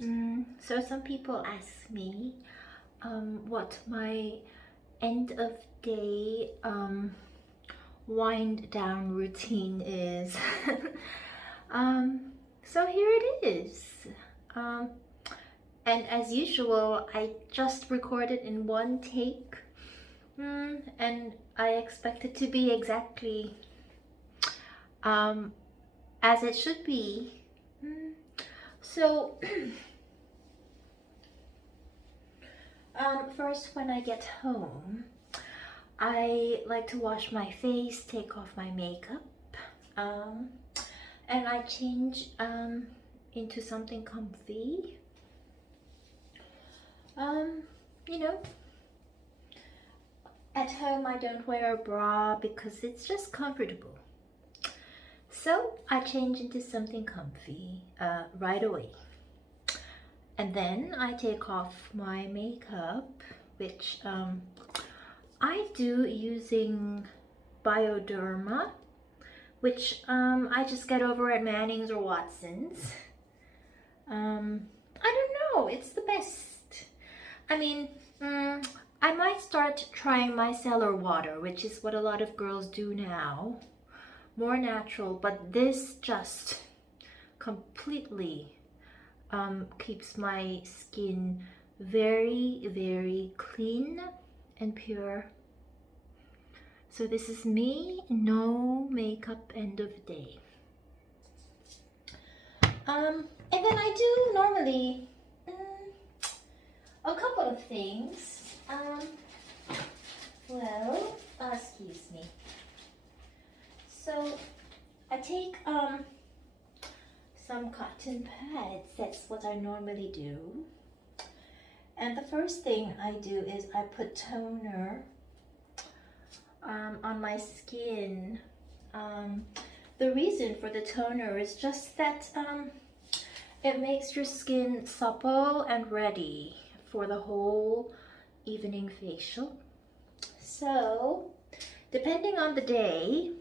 So some people ask me what my end of day wind down routine is. So here it is. And as usual, I just recorded in one take, and I expect it to be exactly as it should be. So first, when I get home, I like to wash my face, take off my makeup, and I change into something comfy. You know, at home I don't wear a bra because it's just comfortable. So I change into something comfy right away. And then I take off my makeup, which I do using Bioderma, which I just get over at Manning's or Watson's. I don't know, it's the best. I mean, I might start trying micellar water, which is what a lot of girls do now. More natural, but this just completely keeps my skin very, very clean and pure. So this is me, no makeup end of day. And then I do normally a couple of things. Excuse me. So I take some cotton pads. That's what I normally do. And the first thing I do is I put toner on my skin. The reason for the toner is just that it makes your skin supple and ready for the whole evening facial. So depending on the day,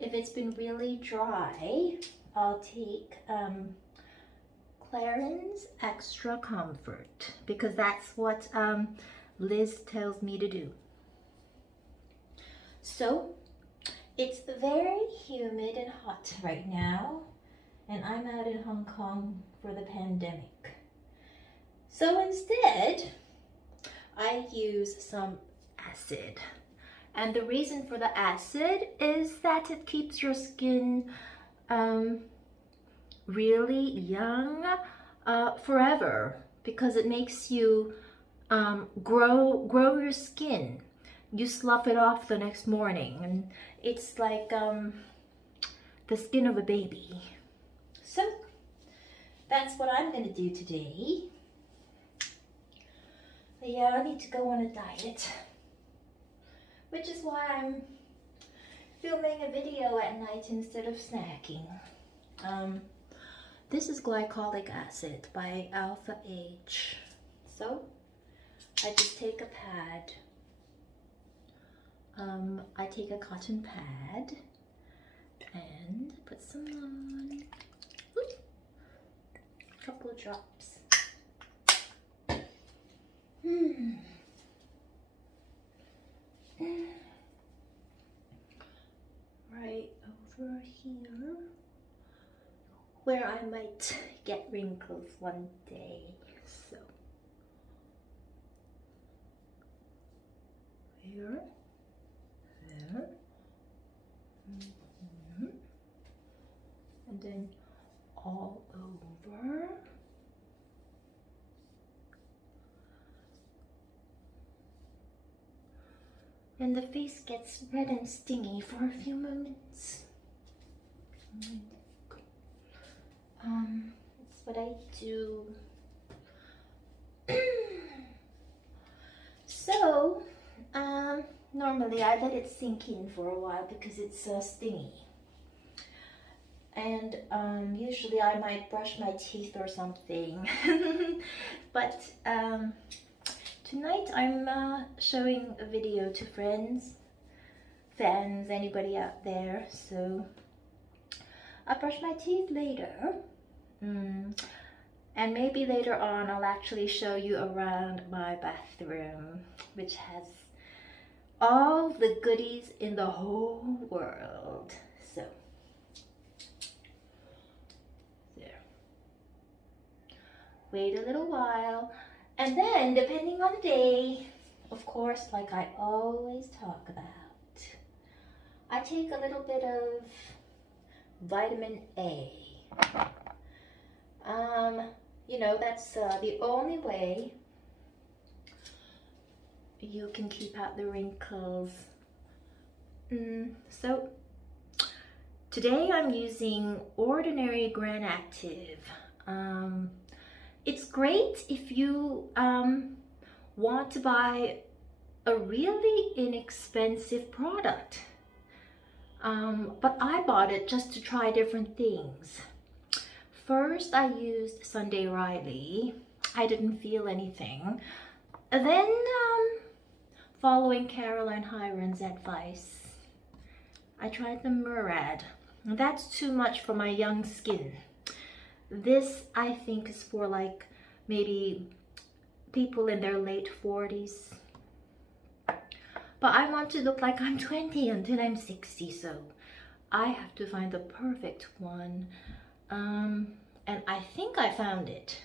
if it's been really dry, I'll take Clarins Extra Comfort, because that's what Liz tells me to do. So it's very humid and hot right now, and I'm out in Hong Kong for the pandemic. So instead, I use some acid. And the reason for the acid is that it keeps your skin really young forever, because it makes you grow your skin. You slough it off the next morning, and it's like the skin of a baby. So that's what I'm going to do today. But yeah, I need to go on a diet, which is why I'm filming a video at night instead of snacking. This is glycolic acid by Alpha H. So I just take a pad. I take a cotton pad and put some on. A couple of drops. Right over here, where I might get wrinkles one day. So here, there, and then all over. And the face gets red and stingy for a few moments. That's what I do. So, normally I let it sink in for a while because it's stingy. And usually I might brush my teeth or something. But tonight I'm showing a video to friends, fans, anybody out there. So I'll brush my teeth later. And And maybe later on I'll actually show you around my bathroom, which has all the goodies in the whole world. So there. Wait a little while, and then depending on the day, of course, like I always talk about, I take a little bit of vitamin A. You know, that's the only way you can keep out the wrinkles. So today I'm using Ordinary Grand Active. It's great if you want to buy a really inexpensive product. But I bought it just to try different things. First, I used Sunday Riley. I didn't feel anything. Then, following Caroline Hyron's advice, I tried the Murad. That's too much for my young skin. This, I think, is for like maybe people in their late 40s. But I want to look like I'm 20 until I'm 60, so I have to find the perfect one. And I think I found it.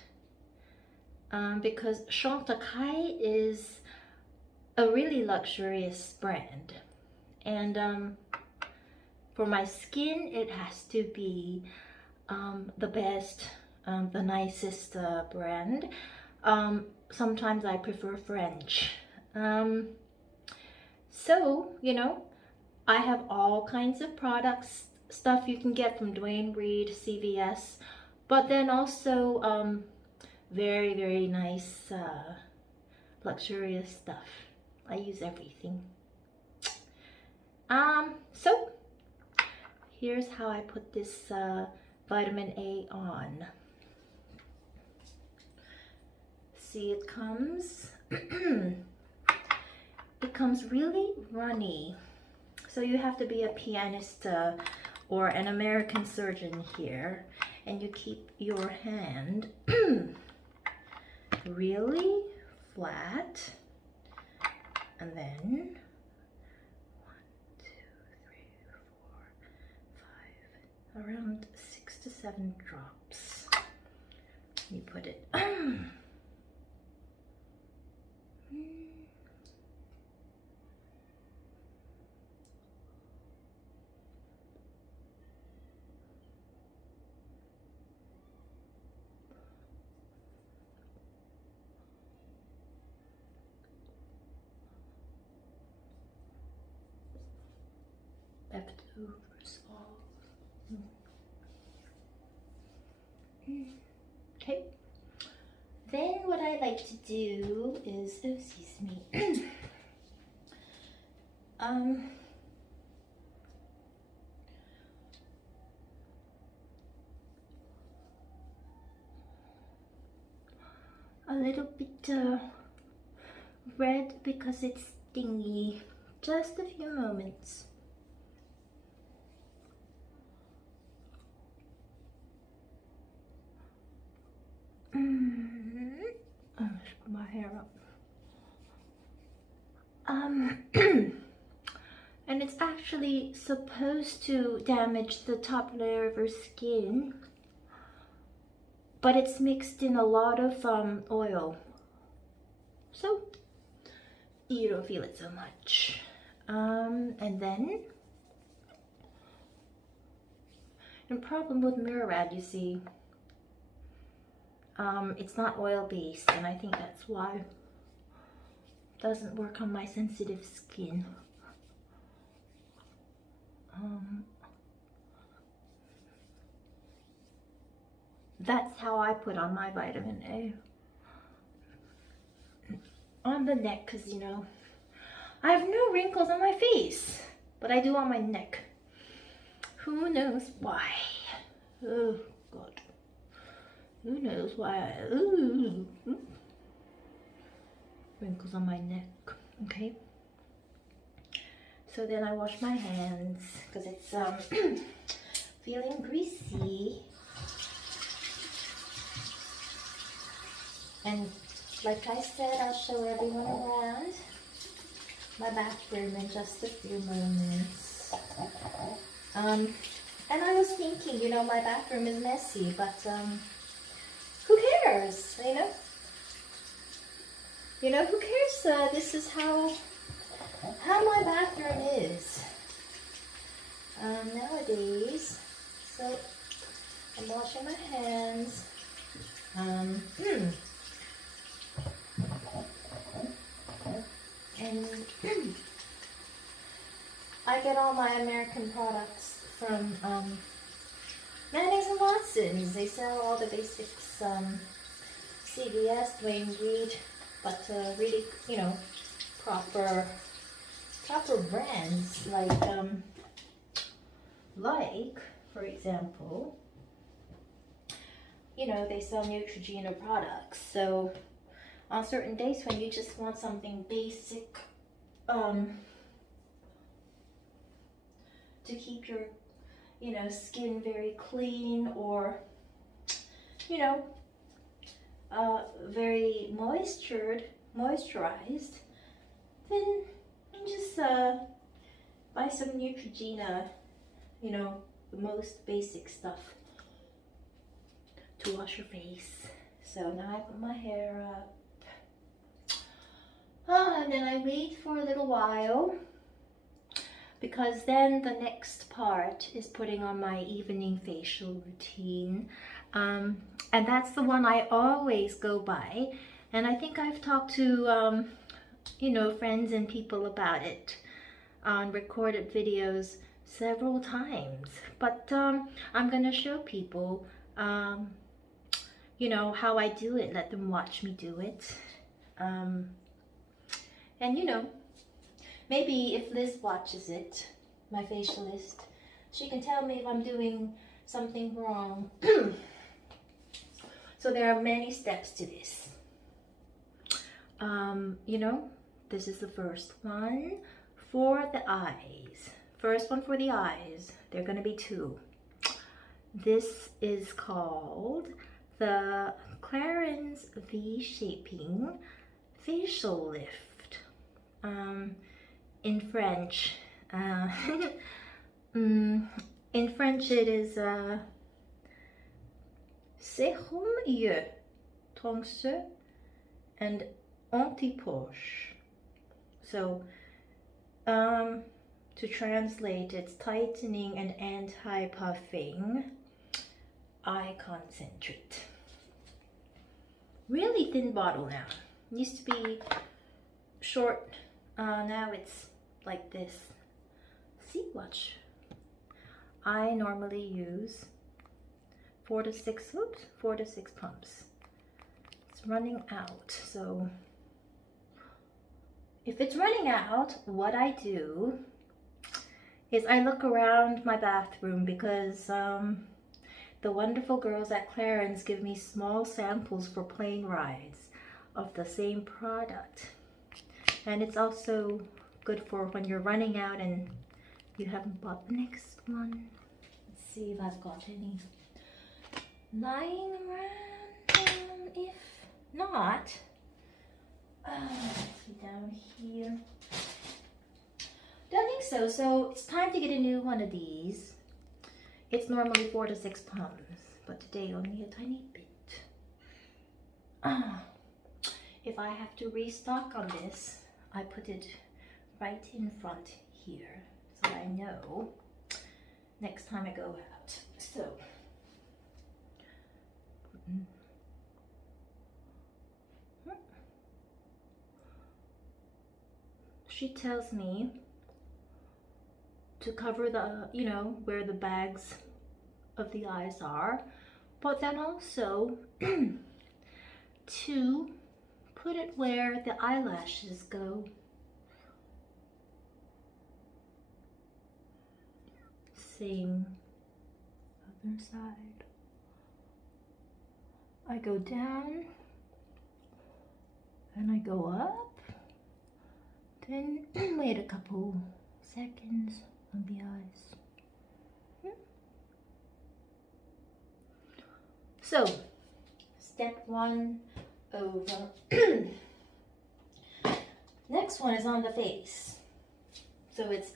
Because Chantecaille is a really luxurious brand. And for my skin, it has to be the best, the nicest brand. Sometimes I prefer French. So, you know, I have all kinds of products, stuff you can get from Dwayne Reed, CVS, but then also very, very nice, luxurious stuff. I use everything. So here's how I put this vitamin A on. See, it comes it comes really runny, so you have to be a pianist or an American surgeon here, and you keep your hand really flat, and then 1, 2, 3, 4, 5, around 6 to 7 drops. You put it leftovers all. Okay. Then what I like to do is, oh, excuse me, a little bit red because it's stingy. Just a few moments. I should put my hair up. And it's actually supposed to damage the top layer of your skin, but it's mixed in a lot of oil, so you don't feel it so much. And then the problem with Murad, you see, it's not oil-based, and I think that's why it doesn't work on my sensitive skin. That's how I put on my vitamin A. On the neck, because, you know, I have no wrinkles on my face, but I do on my neck. Who knows why? Oh, God. Who knows why? Ooh. Wrinkles on my neck. Okay. So then I wash my hands because it's feeling greasy. And like I said, I'll show everyone around my bathroom in just a few moments. And I was thinking, you know, my bathroom is messy, but who cares, you know? You know, who cares? This is how my bathroom is nowadays. So I'm washing my hands. And I get all my American products from Mayonnaise and Watson's. They sell all the basics, CVS, Dwayne Reed, but really, you know, proper brands like, for example, you know, they sell Neutrogena products. So on certain days when you just want something basic to keep your, you know, skin very clean, or, you know, very moisturized, then you just buy some Neutrogena, you know, the most basic stuff to wash your face. So now I put my hair up. And then I wait for a little while, because then the next part is putting on my evening facial routine. And that's the one I always go by. And I think I've talked to, you know, friends and people about it on recorded videos several times. But I'm going to show people, you know, how I do it. Let them watch me do it. And, you know, maybe if Liz watches it, my facialist, she can tell me if I'm doing something wrong. So there are many steps to this. You know, this is the first one for the eyes. First one for the eyes. There are going to be two. This is called the Clarins V-Shaping Facial Lift. In French, in French it is sérum yeux, tonseux, and anti-poche. So, to translate, it's tightening and anti-puffing eye concentrate. Really thin bottle now. Used to be short. Now it's like this. See, watch. I normally use 4 to 6 pumps. It's running out, so if it's running out, what I do is I look around my bathroom, because the wonderful girls at Clarins give me small samples for plane rides of the same product. And it's also good for when you're running out and you haven't bought the next one. Let's see if I've got any lying around. If not, let's see down here. Don't think so. So it's time to get a new one of these. It's normally 4 to 6 pumps, but today only a tiny bit. If I have to restock on this, I put it right in front here, so I know next time I go out. So, she tells me to cover the, you know, where the bags of the eyes are, but then also to put it where the eyelashes go. Same other side. I go down and I go up, then wait a couple seconds on the eyes. So, step 1, over. Next one is on the face. So it's,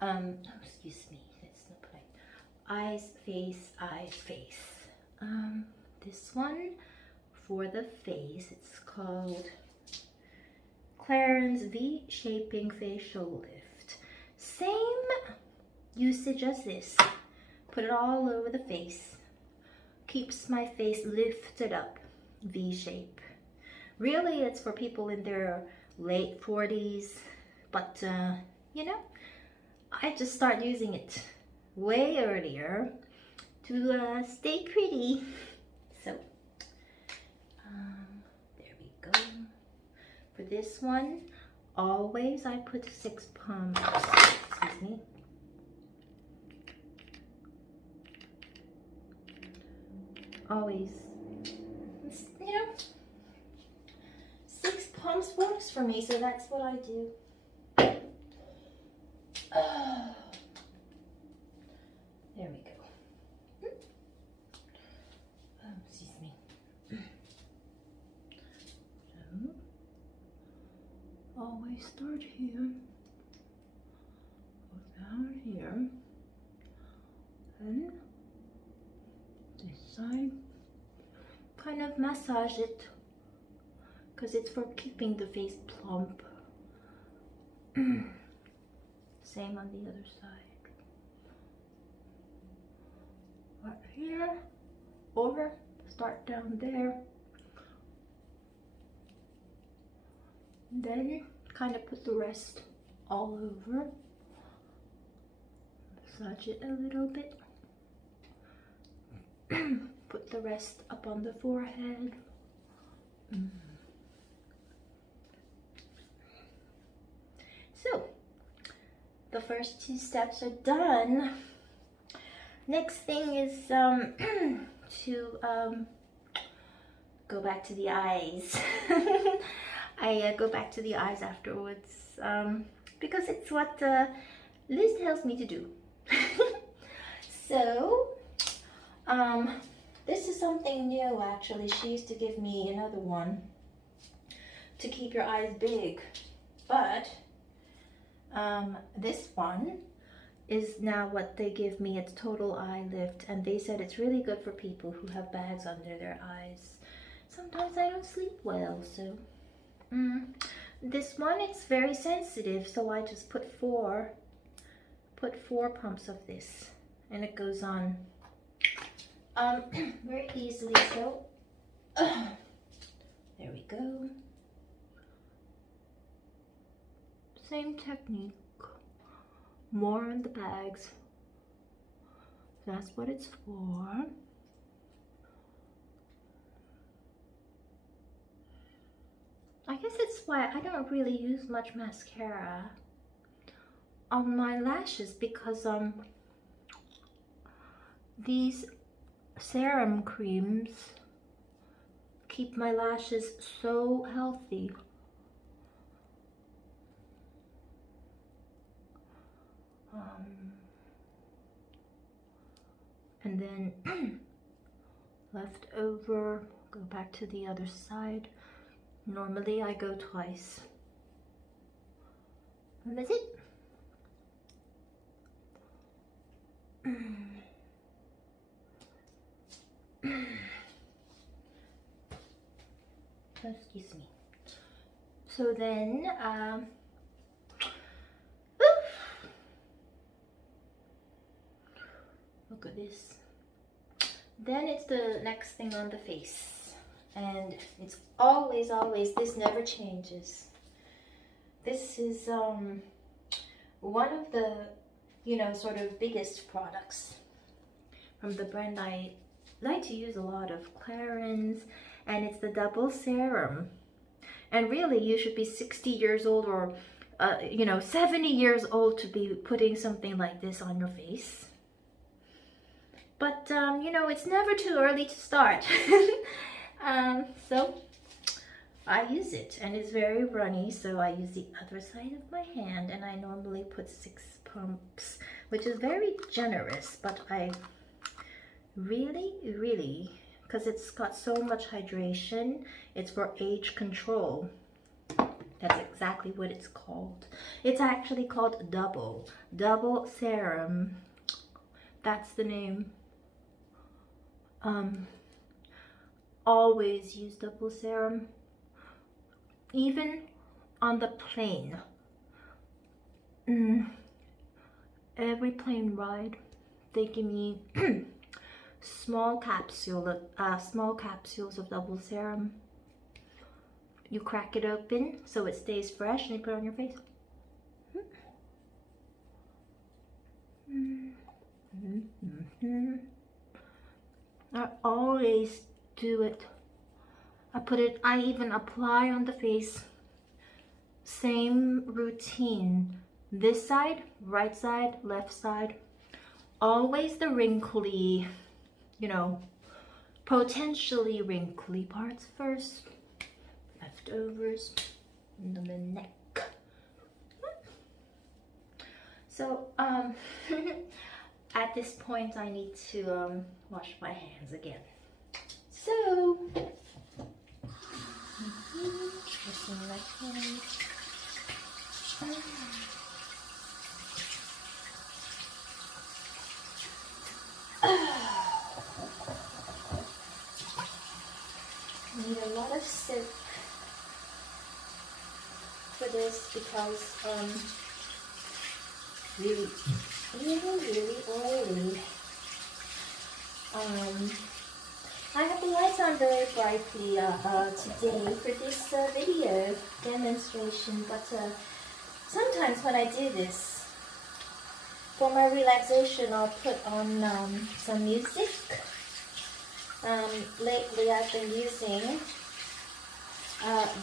oh, excuse me, it's not right. Eyes, face, eyes, face. This one for the face, it's called Clarins V-Shaping Facial Lift. Same usage as this. Put it all over the face. Keeps my face lifted up, V-shape. Really, it's for people in their late 40s, but you know, I just start using it way earlier to stay pretty. So there we go. For this one, always I put 6 pumps. Excuse me. Always, you know, 6 pumps works for me, so that's what I do. There we go. Oh, excuse me. So, always start here, go down here, and this side, kind of massage it, because it's for keeping the face plump. Same on the other side. Right here, or start down there. Then kind of put the rest all over. Massage it a little bit. Put the rest up on the forehead. So, the first 2 steps are done. Next thing is to go back to the eyes. I go back to the eyes afterwards because it's what Liz tells me to do. So, this is something new actually. She used to give me another one to keep your eyes big, but this one is now what they give me. It's total eye lift, and they said it's really good for people who have bags under their eyes. Sometimes I don't sleep well, so this one, it's very sensitive, so I just put 4 pumps of this, and it goes on very easily. So there we go. Same technique, more on the bags. That's what it's for. I guess it's why I don't really use much mascara on my lashes, because these serum creams keep my lashes so healthy. And then left over, go back to the other side. Normally I go twice. And that's it. Excuse me. So then, look at this. Then it's the next thing on the face, and it's always, this never changes. This is one of the, you know, sort of biggest products from the brand I like to use a lot of, Clarins, and it's the double serum. And really, you should be 60 years old or you know, 70 years old to be putting something like this on your face. But you know, it's never too early to start. So I use it, and it's very runny, so I use the other side of my hand, and I normally put 6 pumps, which is very generous, but I really because it's got so much hydration. It's for age control. That's exactly what it's called. It's actually called double serum. That's the name. Always use double serum, even on the plane. Every plane ride they give me small capsules of double serum. You crack it open so it stays fresh and you put it on your face. I always do it. I even apply on the face. Same routine. This side, right side, left side. Always the wrinkly, you know, potentially wrinkly parts first. Leftovers, and then the neck. So, at this point I need to wash my hands again. So, washing my hands. Need a lot of soap for this because really oily. I have the lights on very brightly today for this video demonstration, but sometimes when I do this for my relaxation, I'll put on some music. Lately I've been using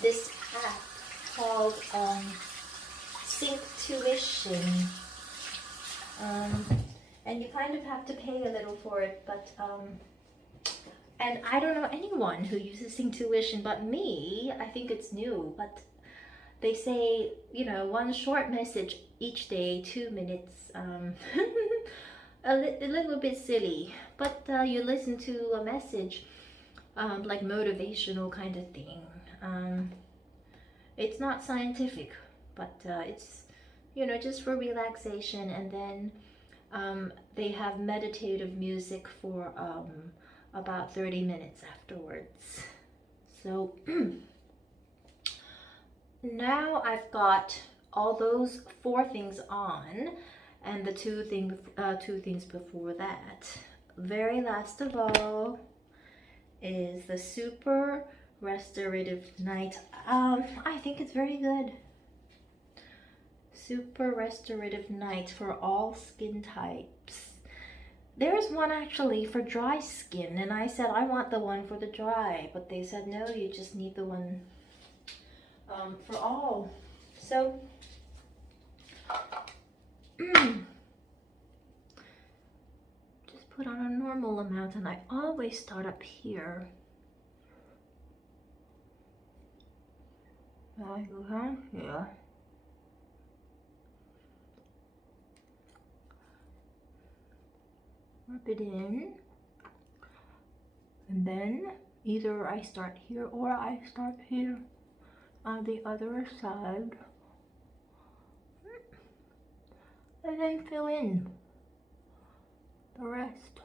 this app called Tuition. And you kind of have to pay a little for it, but and I don't know anyone who uses Tuition but me. I think it's new, but they say, you know, one short message each day, 2 minutes. A little bit silly, but you listen to a message, like motivational kind of thing. It's not scientific, but it's, you know, just for relaxation. And then they have meditative music for about 30 minutes afterwards. So now I've got all those 4 things on, and the two things before that. Very last of all is the Super Restorative Night. I think it's very good. Super Restorative Night for all skin types. There's one actually for dry skin, and I said I want the one for the dry, but they said no, you just need the one for all. So just put on a normal amount, and I always start up here. Yeah. Rub it in, and then either I start here or I start here on the other side, and then fill in the rest.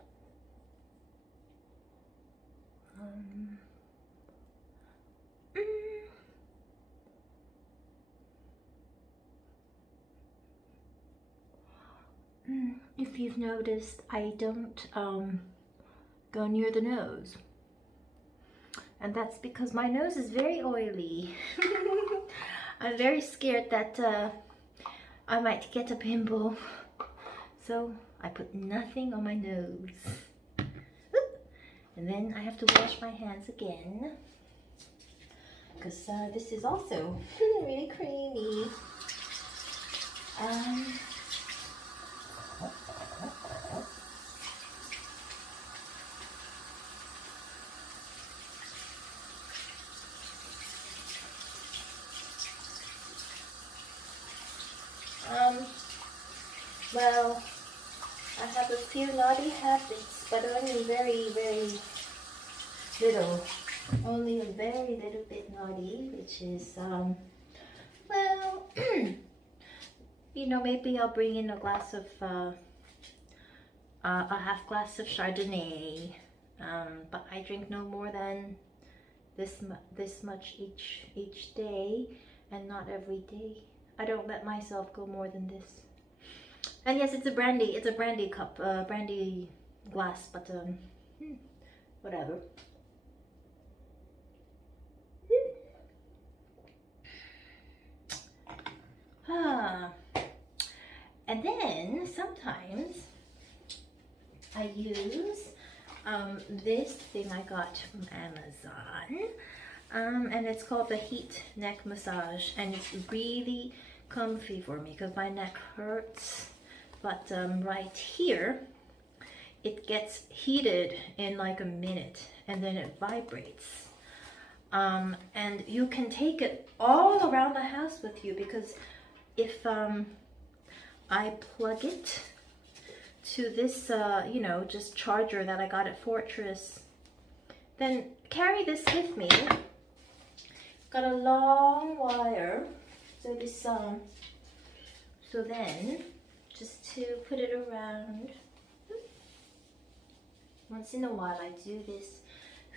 If you've noticed, I don't go near the nose, and that's because my nose is very oily. I'm very scared that I might get a pimple, so I put nothing on my nose. And then I have to wash my hands again, because this is also really creamy. Well, I have a few naughty habits, but only very, very little, only a very little bit naughty, which is, well, you know, maybe I'll bring in a glass of, a half glass of Chardonnay, but I drink no more than this much each day, and not every day. I don't let myself go more than this. And yes, it's a brandy cup, brandy glass, but whatever. And then sometimes I use this thing I got from Amazon, and it's called the heat neck massage, and it's really comfy for me because my neck hurts, but right here it gets heated in like a minute, and then it vibrates, and you can take it all around the house with you, because if I plug it to this, you know, just charger that I got at Fortress, then carry this with me. Got a long wire, so this, so then just to put it around. Once in a while I do this,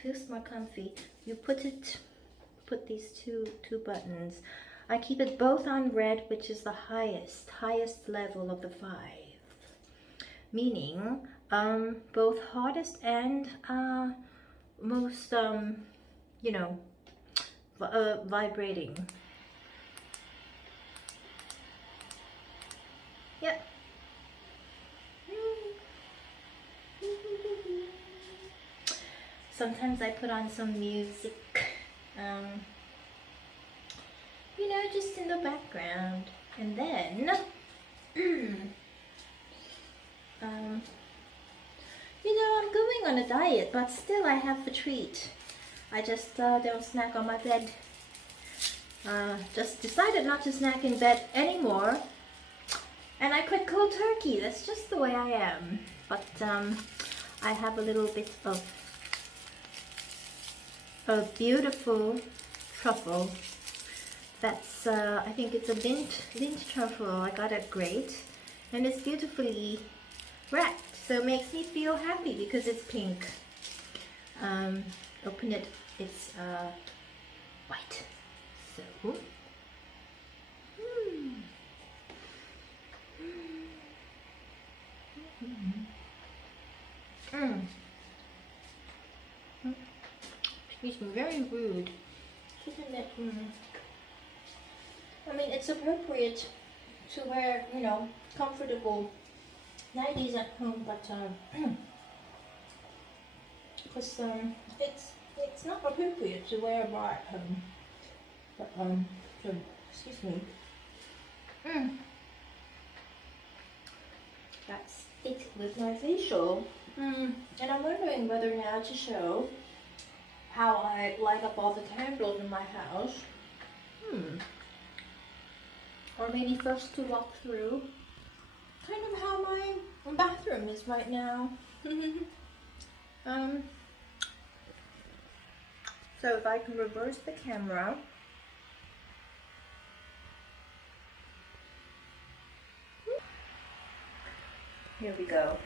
feels more comfy. You put these two buttons. I keep it both on red, which is the highest level of the 5. Meaning, both hottest and most, you know, vibrating. Yep. Sometimes I put on some music. You know, just in the background. And then, you know, I'm going on a diet, but still I have a treat. I just don't snack on my bed. Just decided not to snack in bed anymore. And I quit cold turkey. That's just the way I am. But I have a little bit of a beautiful truffle. That's, I think it's a mint truffle. I got it great, and it's beautifully wrapped, so it makes me feel happy because it's pink. Open it, it's white. So, excuse me, very rude. Isn't it? I mean, it's appropriate to wear, you know, comfortable 90s at home, but because it's not appropriate to wear a bra at home. But so, excuse me. That's it with my facial. And I'm wondering whether now to show how I light up all the candles in my house. Or maybe first to walk through kind of how my bathroom is right now. So if I can reverse the camera. Here we go.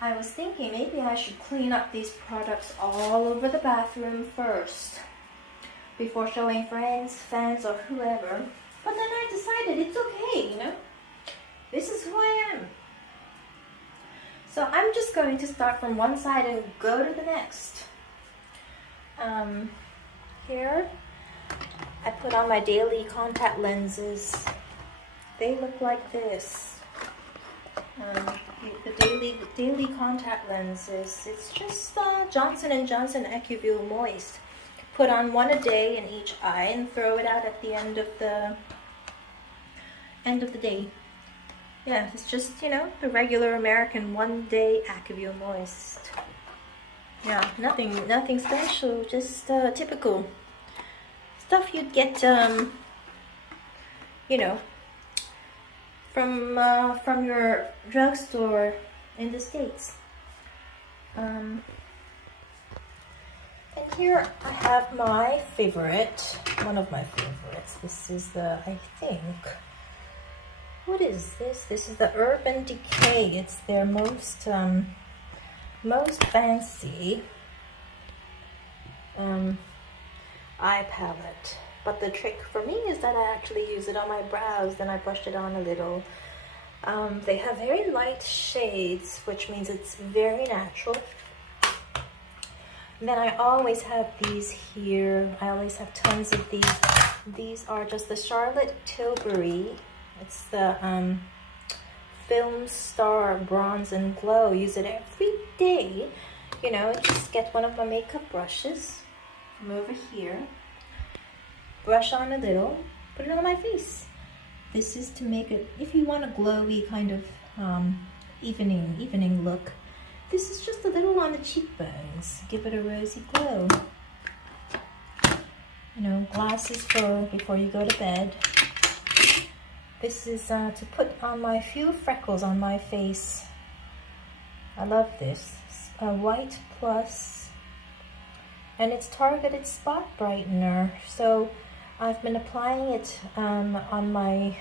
I was thinking maybe I should clean up these products all over the bathroom first before showing friends, fans, or whoever. But then I decided it's okay, you know. This is who I am. So I'm just going to start from one side and go to the next. Here, I put on my daily contact lenses. They look like this. The daily contact lenses. It's just Johnson & Johnson AccuView Moist. Put on one a day in each eye and throw it out at the end of the day. Yeah, it's just, you know, the regular American 1-day AccuView Moist. Yeah, nothing special, just typical stuff you'd get, you know, from your drugstore in the States. here I have my favorite, one of my favorites. This is the, I think, what is this? This is the Urban Decay. It's their most fancy eye palette. But the trick for me is that I actually use it on my brows, then I brush it on a little. They have very light shades, which means it's very natural. And then I always have these here. I always have tons of these. These are just the Charlotte Tilbury. It's the Film Star Bronze and Glow. Use it every day. You know, just get one of my makeup brushes from over here. Brush on a little, put it on my face. This is to make it, if you want a glowy kind of evening look, this is just a little on the cheekbones. Give it a rosy glow. You know, glasses for before you go to bed. This is to put on my few freckles on my face. I love this. It's a white plus, and it's targeted spot brightener. So I've been applying it on my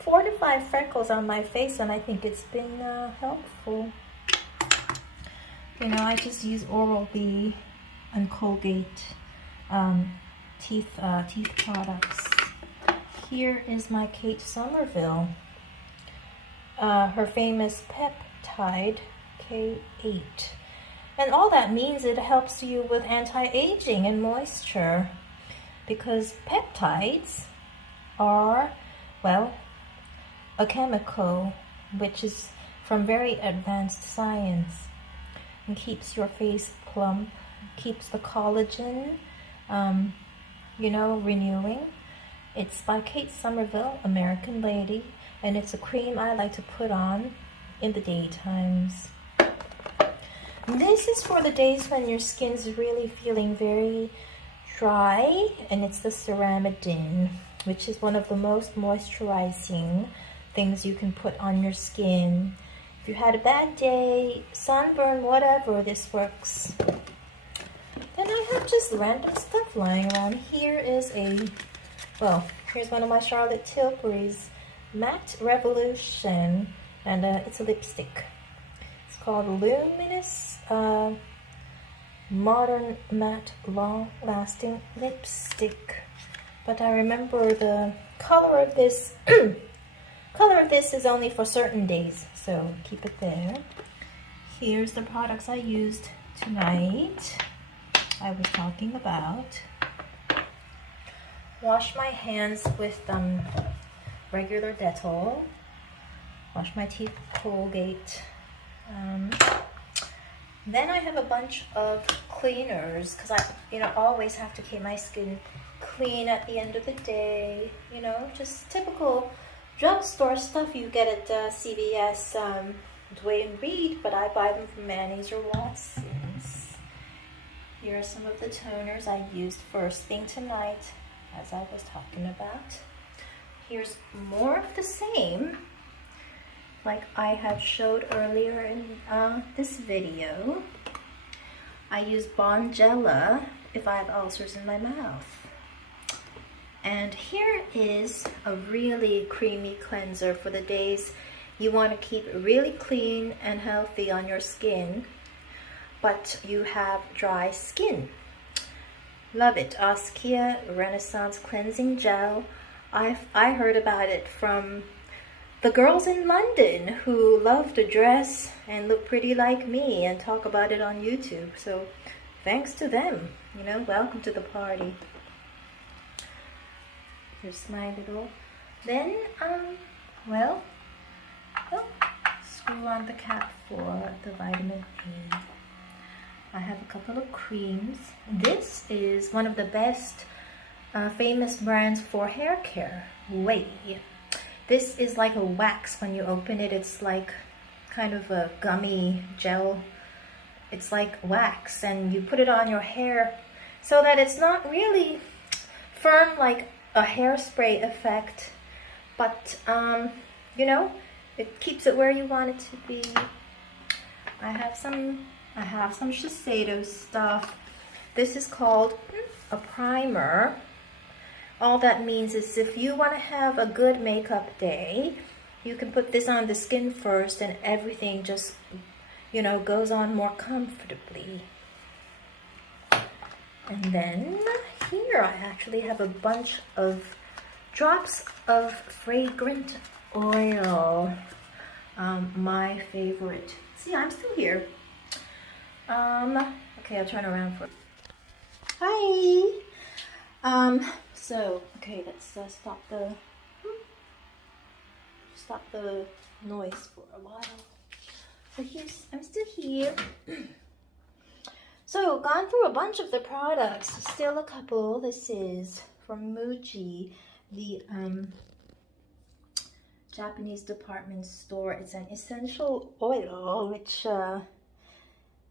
4 to 5 freckles on my face, and I think it's been helpful. You know, I just use Oral-B and Colgate teeth products. Here is my Kate Somerville, her famous peptide K8. And all that means it helps you with anti-aging and moisture, because peptides are, well, a chemical which is from very advanced science and keeps your face plump, keeps the collagen, you know, renewing. It's by Kate Somerville, American lady, and it's a cream I like to put on in the daytimes. This is for the days when your skin's really feeling very dry, and it's the Ceramidin, which is one of the most moisturizing things you can put on your skin. If you had a bad day, sunburn, whatever, this works. Then I have just random stuff lying around. Here is here's one of my Charlotte Tilbury's Matte Revolution, and it's a lipstick. It's called Luminous Modern Matte Long Lasting Lipstick. But I remember the color of this is only for certain days, so keep it there. Here's the products I used tonight. I was talking about. Wash my hands with regular Dettol. Wash my teeth with Colgate. Then I have a bunch of cleaners, because I always have to keep my skin clean at the end of the day. You know, just typical drugstore stuff you get at CVS, Dwayne Reed, but I buy them from Manny's or Watson's. Here are some of the toners I used first thing tonight, as I was talking about. Here's more of the same, like I had showed earlier in this video. I use Bonjela if I have ulcers in my mouth. And here is a really creamy cleanser for the days you want to keep really clean and healthy on your skin, but you have dry skin. Love it. Oskia Renaissance Cleansing Gel. I heard about it from the girls in London who love to dress and look pretty like me and talk about it on YouTube. So thanks to them, you know, welcome to the party. Here's my little, then, screw on the cap for the vitamin E. I have a couple of creams. This is one of the best famous brands for hair care, Way. This is like a wax. When you open it, it's like kind of a gummy gel. It's like wax, and you put it on your hair so that it's not really firm like a hairspray effect, but you know, it keeps it where you want it to be. I have some Shiseido stuff. This is called a primer. All that means is if you want to have a good makeup day, you can put this on the skin first and everything just, you know, goes on more comfortably. And then here I actually have a bunch of drops of fragrant oil. My favorite. See, I'm still here. Okay, I'll turn around for. Hi. So okay, let's stop the noise for a while. So I'm still here. So gone through a bunch of the products. Still a couple. This is from Muji, the Japanese department store. It's an essential oil which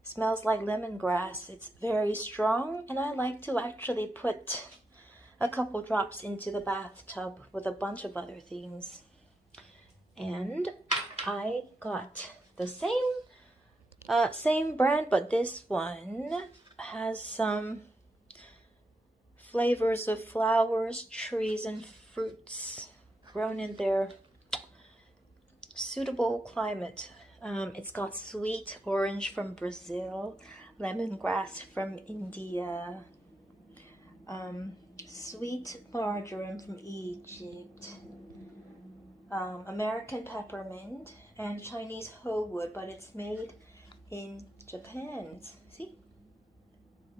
smells like lemongrass. It's very strong, and I like to actually put a couple drops into the bathtub with a bunch of other things. And I got the same brand, but this one has some flavors of flowers, trees, and fruits grown in their suitable climate. It's got sweet orange from Brazil, lemongrass from India, sweet marjoram from Egypt, American peppermint, and Chinese hoe wood, but it's made in Japan. See?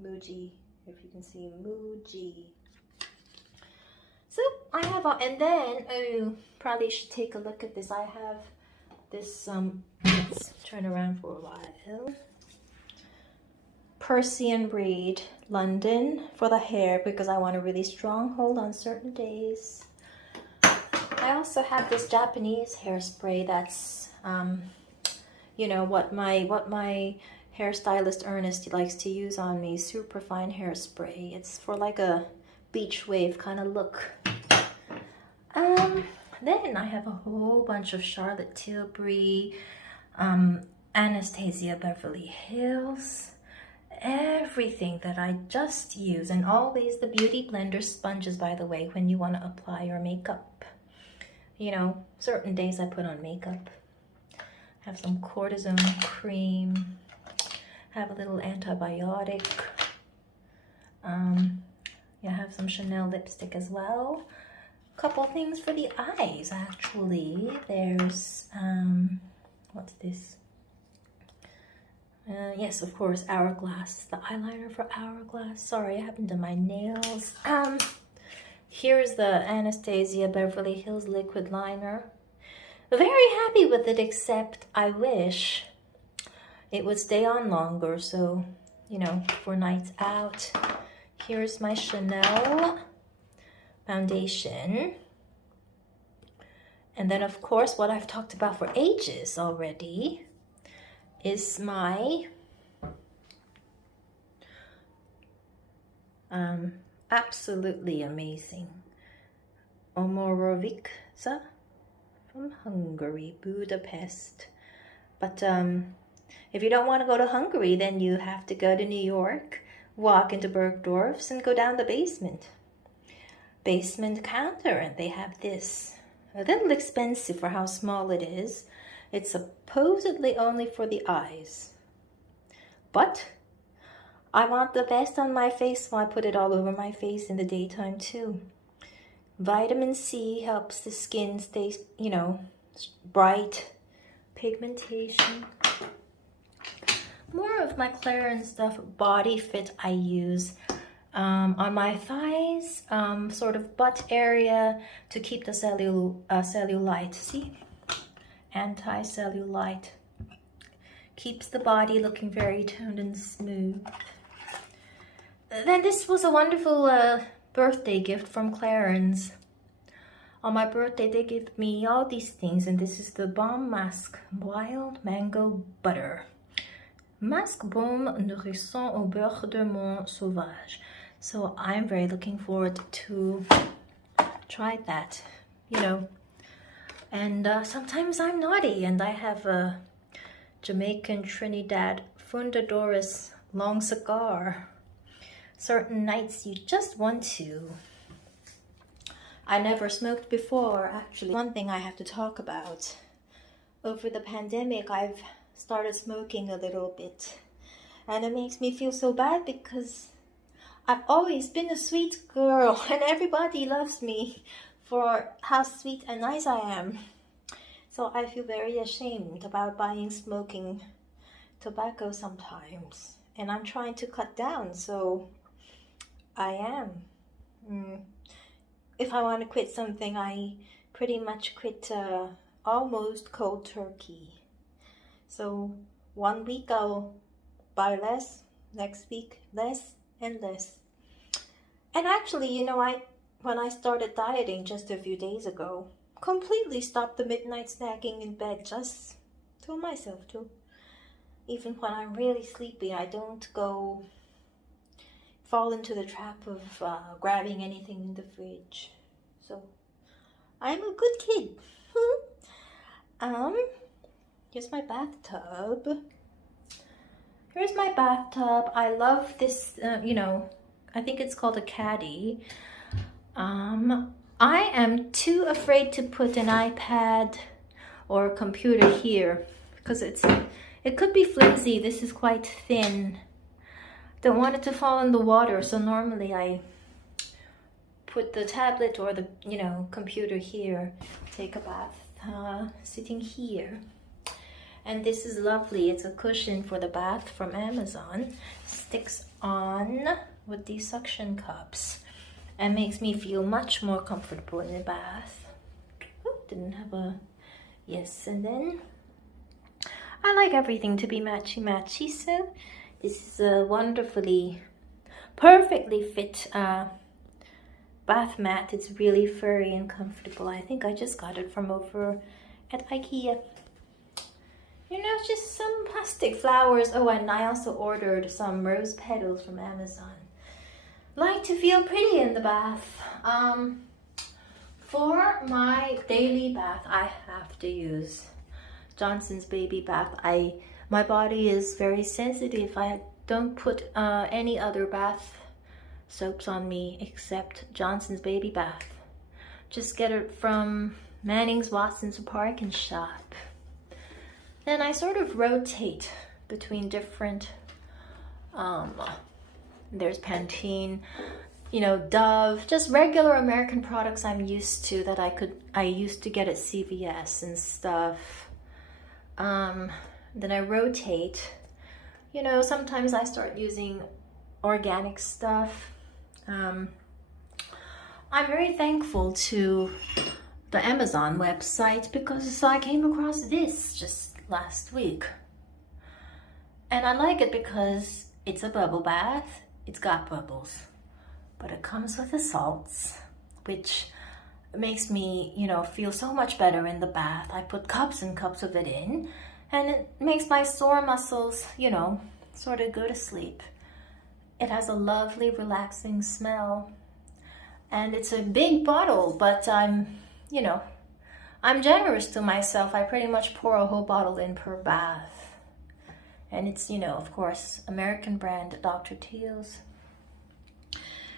Muji, if you can see Muji. So I have, and then, oh, probably should take a look at this. I have this, let's turn around for a while. Persian braid, London, for the hair because I want a really strong hold on certain days. I also have this Japanese hairspray that's, you know, what my hairstylist Ernest likes to use on me, super fine hairspray. It's for like a beach wave kind of look. Then I have a whole bunch of Charlotte Tilbury, Anastasia Beverly Hills, everything that I just use, and always the Beauty Blender sponges, by the way, when you want to apply your makeup. You know, certain days I put on makeup. Have some cortisone cream, have a little antibiotic. Yeah, have some Chanel lipstick as well. Couple things for the eyes, actually. There's what's this? Yes, of course, Hourglass, the eyeliner for Hourglass. Sorry, I haven't done my nails. Here's the Anastasia Beverly Hills liquid liner. Very happy with it, except I wish it would stay on longer, so, you know, for nights out. Here's my Chanel foundation. And then, of course, what I've talked about for ages already is my absolutely amazing Omorovica from Hungary, Budapest. But if you don't want to go to Hungary, then you have to go to New York, walk into Bergdorf's, and go down the basement counter, and they have this. A little expensive for how small it is. It's supposedly only for the eyes. But I want the best on my face, so I put it all over my face in the daytime too. Vitamin C helps the skin stay, you know, bright. Pigmentation. More of my Clarins stuff, Body Fit I use on my thighs, sort of butt area, to keep the cellulite. See? Anti-cellulite. Keeps the body looking very toned and smooth. Then this was a wonderful birthday gift from Clarins. On my birthday, they gave me all these things, and this is the Balm Mask Wild Mango Butter. Masque Baume Nourrissant au beurre de menthe sauvage. So I'm very looking forward to try that, you know. And sometimes I'm naughty, and I have a Jamaican Trinidad Fundadoris long cigar. certain nights you just want to. I never smoked before, actually. One thing I have to talk about. Over the pandemic, I've started smoking a little bit. And it makes me feel so bad because I've always been a sweet girl and everybody loves me for how sweet and nice I am. So I feel very ashamed about buying smoking tobacco sometimes. And I'm trying to cut down, so I am. If I want to quit something, I pretty much quit almost cold turkey. So 1 week I'll buy less, next week less and less. And actually, you know, when I started dieting just a few days ago, completely stopped the midnight snacking in bed. Just told myself to. Even when I'm really sleepy, I don't fall into the trap of grabbing anything in the fridge. So I'm a good kid. Here's my bathtub. Here's my bathtub. I love this, you know, I think it's called a caddy. I am too afraid to put an iPad or a computer here because it could be flimsy. This is quite thin. Don't want it to fall in the water, so normally I put the tablet or the, you know, computer here. Take a bath sitting here. And this is lovely. It's a cushion for the bath from Amazon. Sticks on with these suction cups and makes me feel much more comfortable in the bath. Oh, didn't have a yes. And then I like everything to be matchy-matchy, so this is a wonderfully, perfectly fit bath mat. It's really furry and comfortable. I think I just got it from over at IKEA. You know, just some plastic flowers. Oh, and I also ordered some rose petals from Amazon. Like to feel pretty in the bath. For my daily bath, I have to use Johnson's Baby Bath. My body is very sensitive. I don't put any other bath soaps on me except Johnson's Baby Bath. Just get it from Manning's, Watson's, Park and Shop. Then I sort of rotate between different, there's Pantene, you know, Dove, just regular American products I'm used to that I used to get at CVS and stuff. Then I rotate, you know, sometimes I start using organic stuff. I'm very thankful to the Amazon website because I came across this just last week. And I like it because it's a bubble bath. It's got bubbles, but it comes with the salts, which makes me, you know, feel so much better in the bath. I put cups and cups of it in, and it makes my sore muscles, you know, sort of go to sleep. It has a lovely, relaxing smell, and it's a big bottle, but you know, I'm generous to myself. I pretty much pour a whole bottle in per bath. And it's, you know, of course, American brand Dr. Teal's.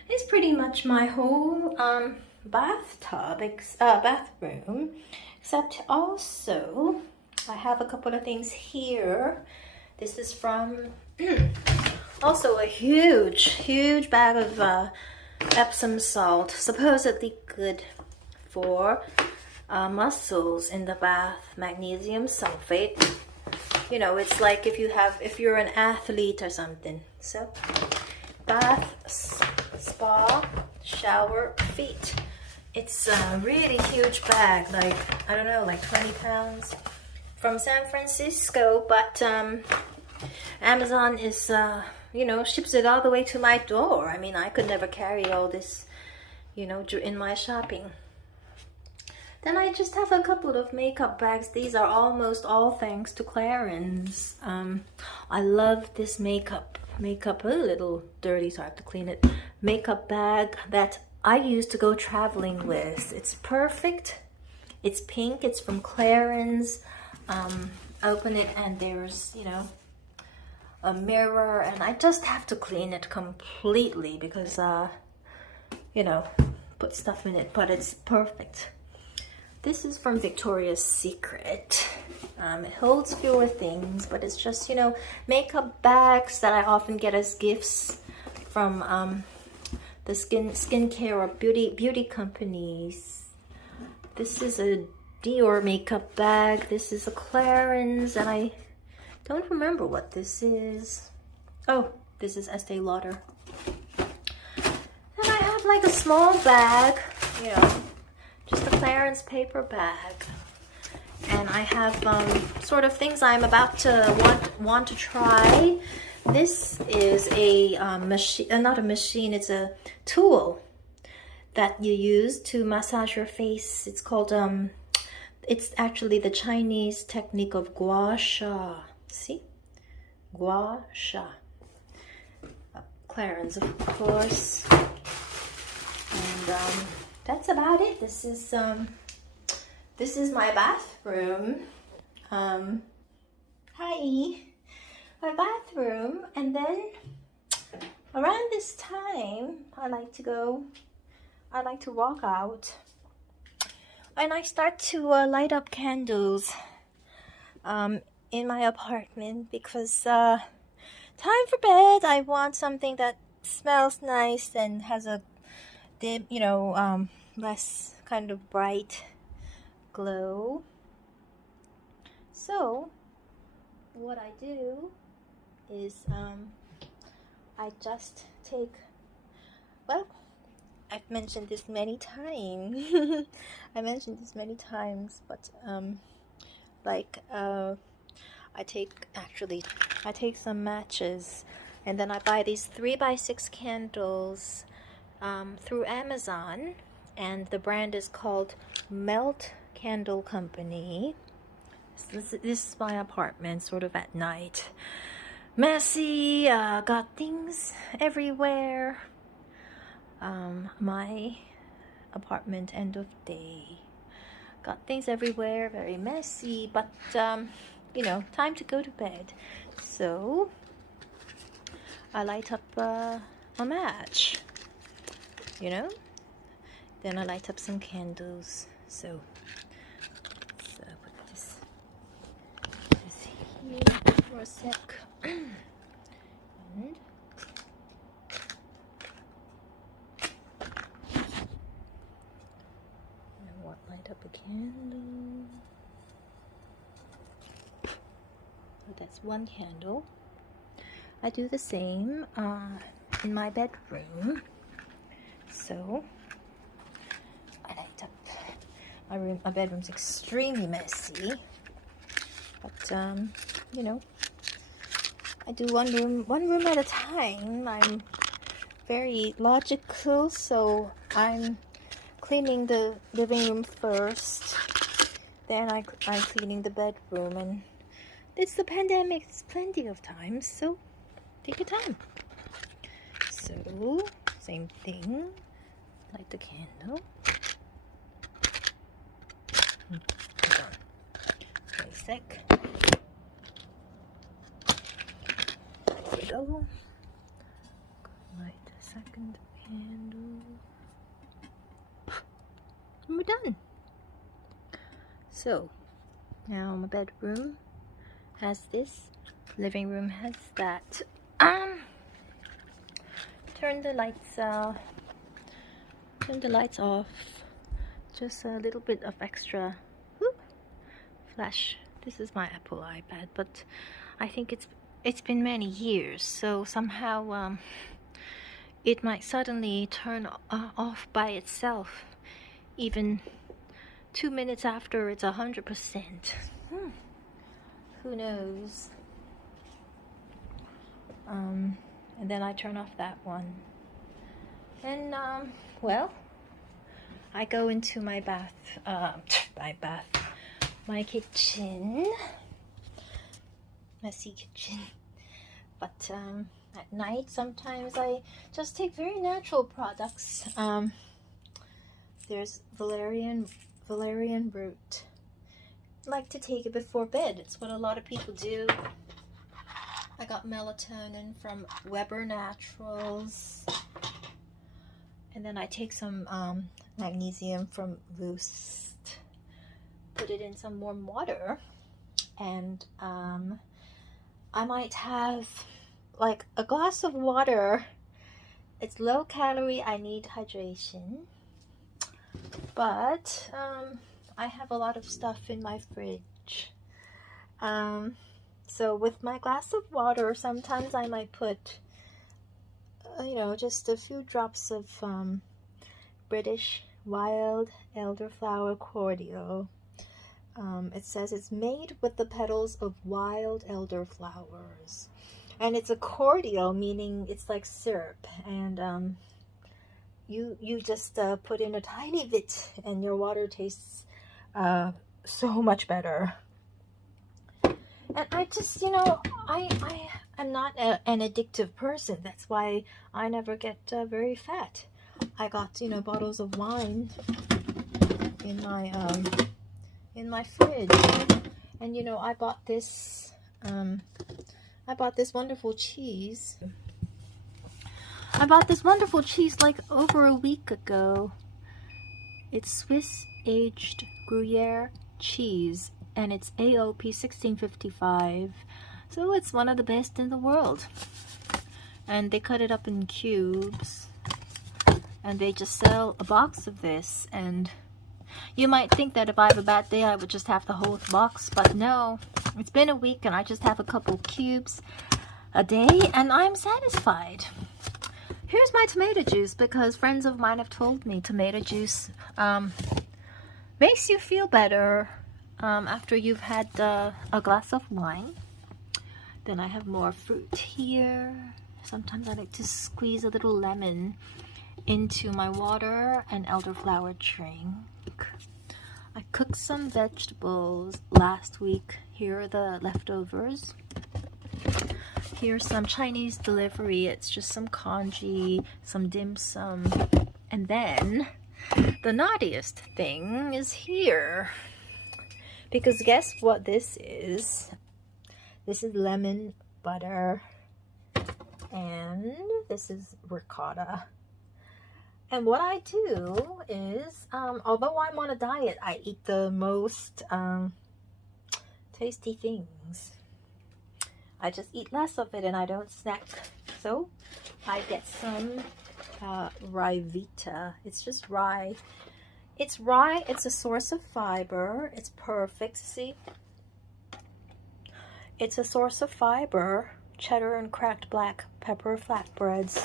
It's pretty much my whole bathroom, except also I have a couple of things here. This is from also a huge bag of Epsom salt, supposedly good for muscles in the bath. Magnesium sulfate. You know, it's like if you're an athlete or something. So, bath, spa, shower, feet. It's a really huge bag, like, I don't know, like 20 pounds from San Francisco, but Amazon is, you know, ships it all the way to my door. I mean, I could never carry all this, you know, in my shopping. Then I just have a couple of makeup bags. These are almost all thanks to Clarins. I love this makeup, a little dirty, so I have to clean it. Makeup bag that I used to go traveling with. It's perfect. It's pink. It's from Clarins. Open it and there's, you know, a mirror, and I just have to clean it completely because you know, put stuff in it, but it's perfect. This is from Victoria's Secret. It holds fewer things, but it's just, you know, makeup bags that I often get as gifts from the skincare or beauty companies. This is a Dior makeup bag. This is a Clarins, and I don't remember what this is. Oh, this is Estee Lauder. Then I have like a small bag, you know, just a Clarins paper bag. And I have sort of things I'm about to want to try. This is a machine, not a machine, it's a tool that you use to massage your face. It's called, it's actually the Chinese technique of gua sha. See? Gua sha. Clarins, of course. And that's about it. This is my bathroom. Hi. My bathroom. And then around this time, I like to walk out. And I start to light up candles in my apartment because time for bed, I want something that smells nice and has a dim, you know, less kind of bright glow. So what I do is I just take, well, I've mentioned this many times. I mentioned this many times, but I take some matches, and then I buy these 3x6 candles through Amazon, and the brand is called Melt Candle Company. This is my apartment, sort of at night. Messy, got things everywhere. My apartment, end of day. Got things everywhere, very messy, but you know, time to go to bed. So I light up a match, you know, then I light up some candles. So put this here for a sec. And light up a candle. So that's one candle. I do the same in my bedroom. So I light up my room. My bedroom's extremely messy, but you know, I do one room at a time. I'm very logical, so I'm cleaning the living room first, then I'm cleaning the bedroom, and it's the pandemic, it's plenty of time, so take your time. So same thing, light the candle. Hold on, wait a sec. There we go. Light the second candle. And we're done. So now my bedroom has this, living room has that. Turn the lights off. Just a little bit of extra flash. This is my Apple iPad, but I think it's been many years, so somehow it might suddenly turn off by itself, even 2 minutes after it's 100%. Who knows? And then I turn off that one, and well, I go into my my kitchen, messy kitchen. But at night, sometimes I just take very natural products. There's valerian root. I like to take it before bed. It's what a lot of people do. I got melatonin from Weber Naturals. And then I take some magnesium from Loose. Put it in some warm water. And I might have like a glass of water. It's low calorie. I need hydration. But I have a lot of stuff in my fridge. So with my glass of water, sometimes I might put, you know, just a few drops of British wild elderflower cordial. It says it's made with the petals of wild elderflowers. And it's a cordial, meaning it's like syrup. And you just put in a tiny bit and your water tastes so much better. And I just, you know, I am not an addictive person. That's why I never get very fat. I got, you know, bottles of wine in my fridge. And, you know, I bought this wonderful cheese. I bought this wonderful cheese like over a week ago. It's Swiss aged Gruyere cheese, and it's AOP 1655, so it's one of the best in the world. And they cut it up in cubes, and they just sell a box of this. And you might think that if I have a bad day I would just have the whole box, but no, it's been a week and I just have a couple cubes a day and I'm satisfied. Here's my tomato juice, because friends of mine have told me tomato juice makes you feel better after you've had a glass of wine. Then I have more fruit here. Sometimes I like to squeeze a little lemon into my water and elderflower drink. I cooked some vegetables last week. Here are the leftovers. Here's some Chinese delivery. It's just some congee, some dim sum. And then the naughtiest thing is here. Because guess what this is? This is lemon butter. And this is ricotta. And what I do is, although I'm on a diet, I eat the most tasty things. I just eat less of it and I don't snack. So I get some Ryvita. It's just rye. It's rye. It's a source of fiber. It's perfect. See? It's a source of fiber. Cheddar and cracked black pepper flatbreads.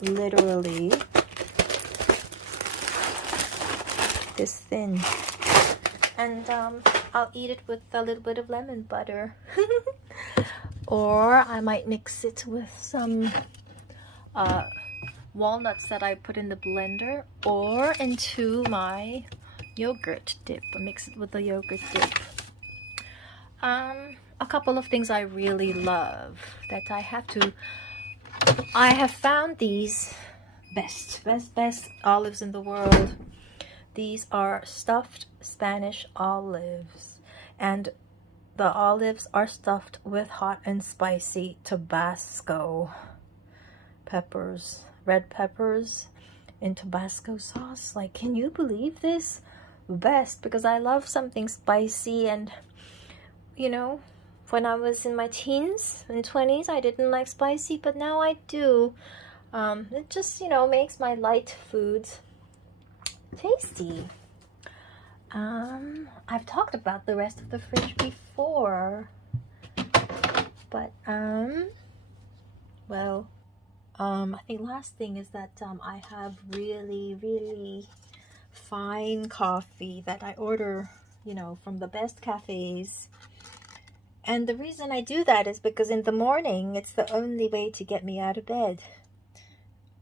Literally this thin. And I'll eat it with a little bit of lemon butter. Or I might mix it with some walnuts that I put in the blender, or into my yogurt dip. I mix it with the yogurt dip. A couple of things I really love that I have found these best olives in the world. These are stuffed Spanish olives, and the olives are stuffed with hot and spicy Tabasco peppers, red peppers in Tabasco sauce. Like, can you believe this? Best, because I love something spicy. And you know, when I was in my teens and 20s, I didn't like spicy, but now I do. It just, you know, makes my light foods tasty. I've talked about the rest of the fridge before, but well, I think last thing is that I have really fine coffee that I order, you know, from the best cafes. And the reason I do that is because in the morning it's the only way to get me out of bed.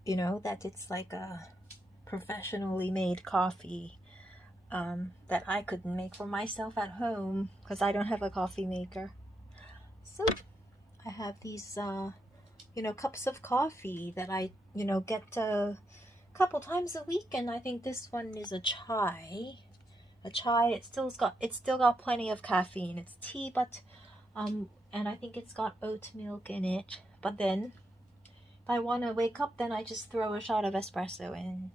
You know, that it's like a professionally made coffee that I couldn't make for myself at home because I don't have a coffee maker. So I have these you know, cups of coffee that I, you know, get a couple times a week. And I think this one is a chai. It's still got plenty of caffeine. It's tea, but and I think it's got oat milk in it. But then if I want to wake up, then I just throw a shot of espresso in.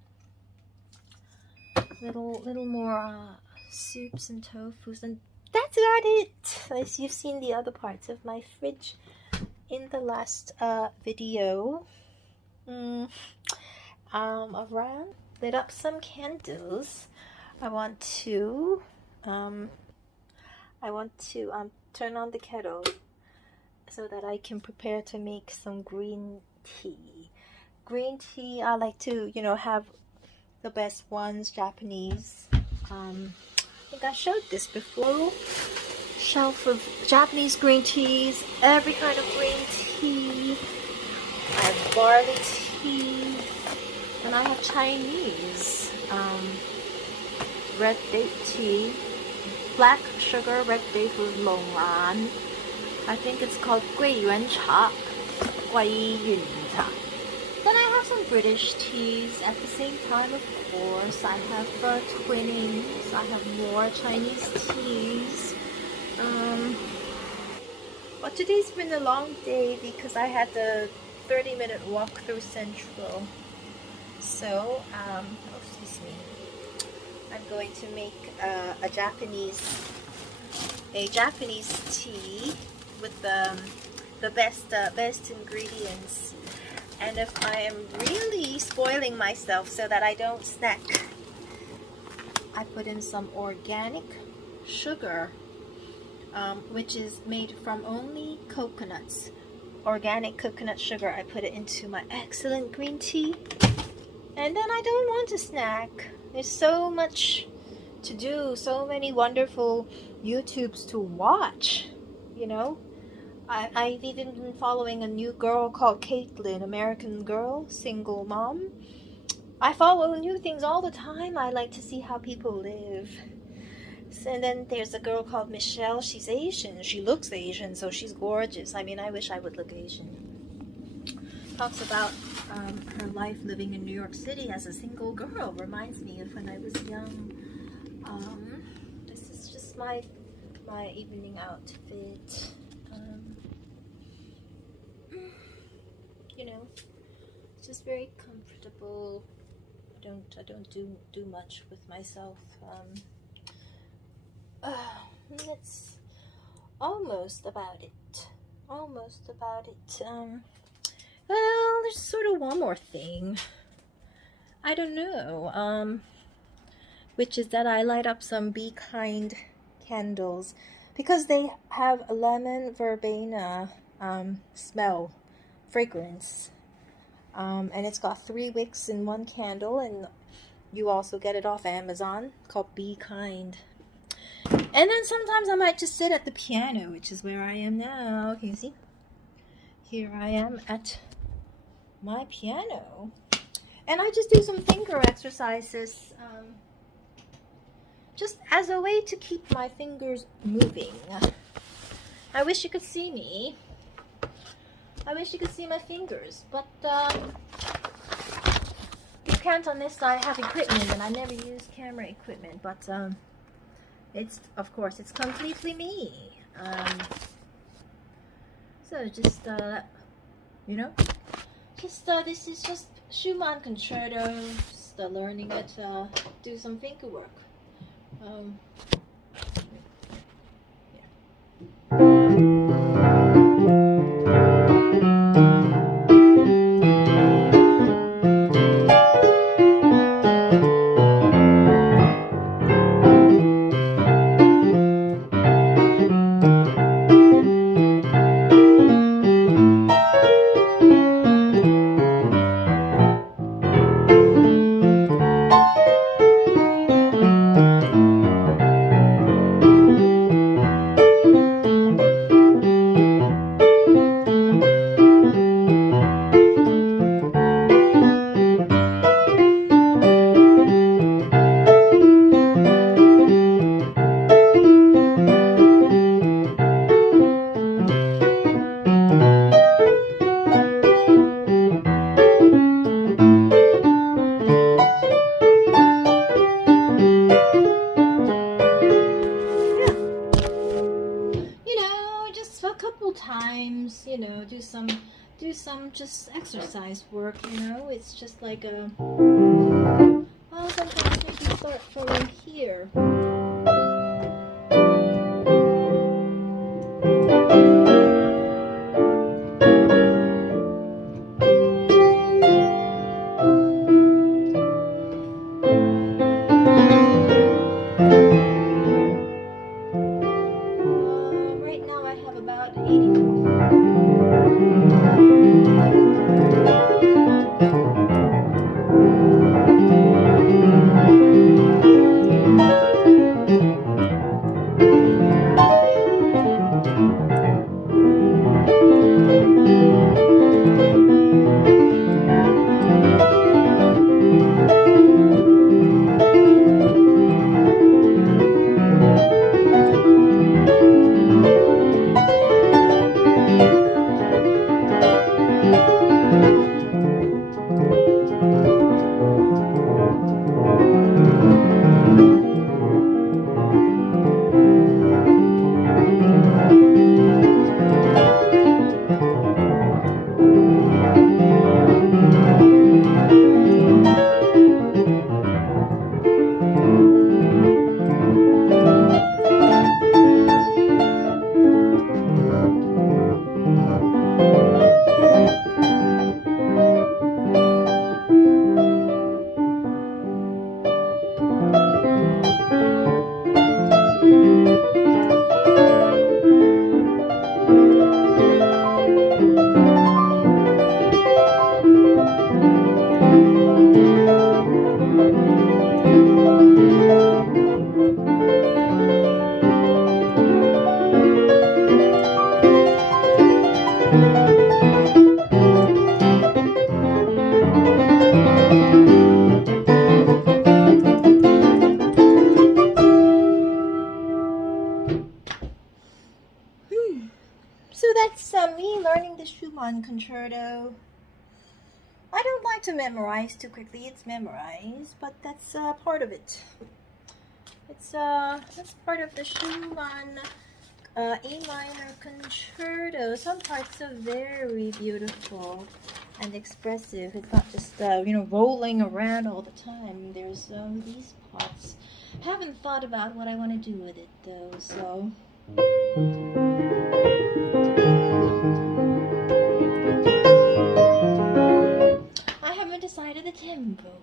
Little more soups and tofus, and that's about it. As you've seen the other parts of my fridge in the last video. Around lit up some candles. I want to turn on the kettle so that I can prepare to make some green tea. Green tea, I like to, have the best ones, Japanese. I think I showed this before. Shelf of Japanese green teas, every kind of green tea. I have barley tea, and I have Chinese red date tea, black sugar red date with long lan. I think it's called 桂圆茶, 桂圆茶. Then I have some British teas at the same time, of course. I have Twinings. I have more Chinese teas. But today's been a long day because I had the 30-minute walk through Central. So, excuse me. I'm going to make a Japanese tea with the best ingredients. And if I am really spoiling myself so that I don't snack, I put in some organic sugar, which is made from only coconuts. Organic coconut sugar. I put it into my excellent green tea. And then I don't want to snack. There's so much to do, so many wonderful YouTubes to watch, I've even been following a new girl called Caitlin, American girl, single mom. I follow new things all the time. I like to see how people live. And then there's a girl called Michelle. She's Asian. She looks Asian, so she's gorgeous. I mean, I wish I would look Asian. Talks about her life living in New York City as a single girl. Reminds me of when I was young. This is just my evening outfit. It's just very comfortable. I don't do much with myself. That's almost about it. Well, there's sort of one more thing. I don't know. Which is that I light up some Be Kind candles because they have a lemon verbena smell, fragrance. And it's got 3 wicks in one candle, and you also get it off Amazon, called Be Kind. And then sometimes I might just sit at the piano, which is where I am now. Can you see? Here I am at my piano. And I just do some finger exercises, just as a way to keep my fingers moving. I wish you could see me. I wish you could see my fingers, but you can't unless I have equipment, and I never use camera equipment, but it's, of course, it's completely me. So just, this is just Schumann concerto, just learning it, do some finger work. just exercise work, you know. It's just like a, well, sometimes maybe start from here. Right now I have about 84. So that's me learning the Schumann concerto. I don't like to memorize too quickly. It's memorized, but that's part of it. It's that's part of the Schumann A minor concerto. Some parts are very beautiful and expressive. It's not just rolling around all the time. There's these parts. Haven't thought about what I want to do with it though, so. I haven't decided the tempo.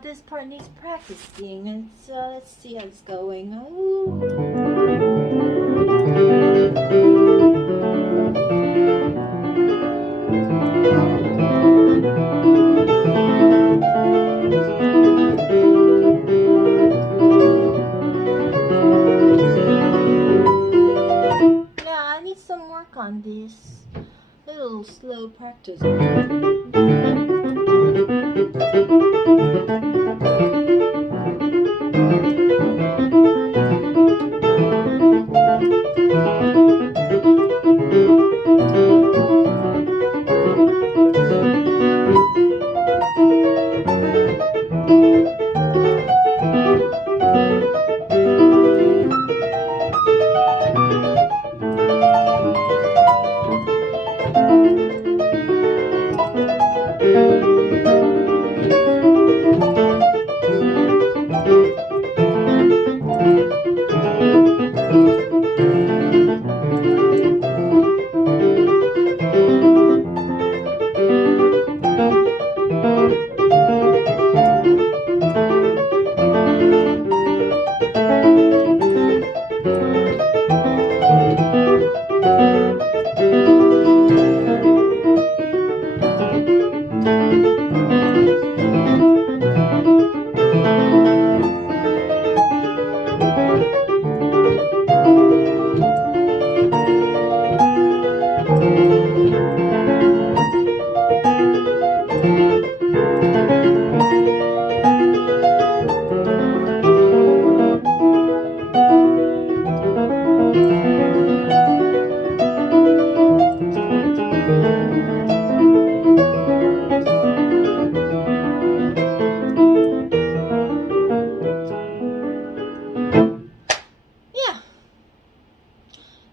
This part needs practicing. Let's see how it's going. little slow practice.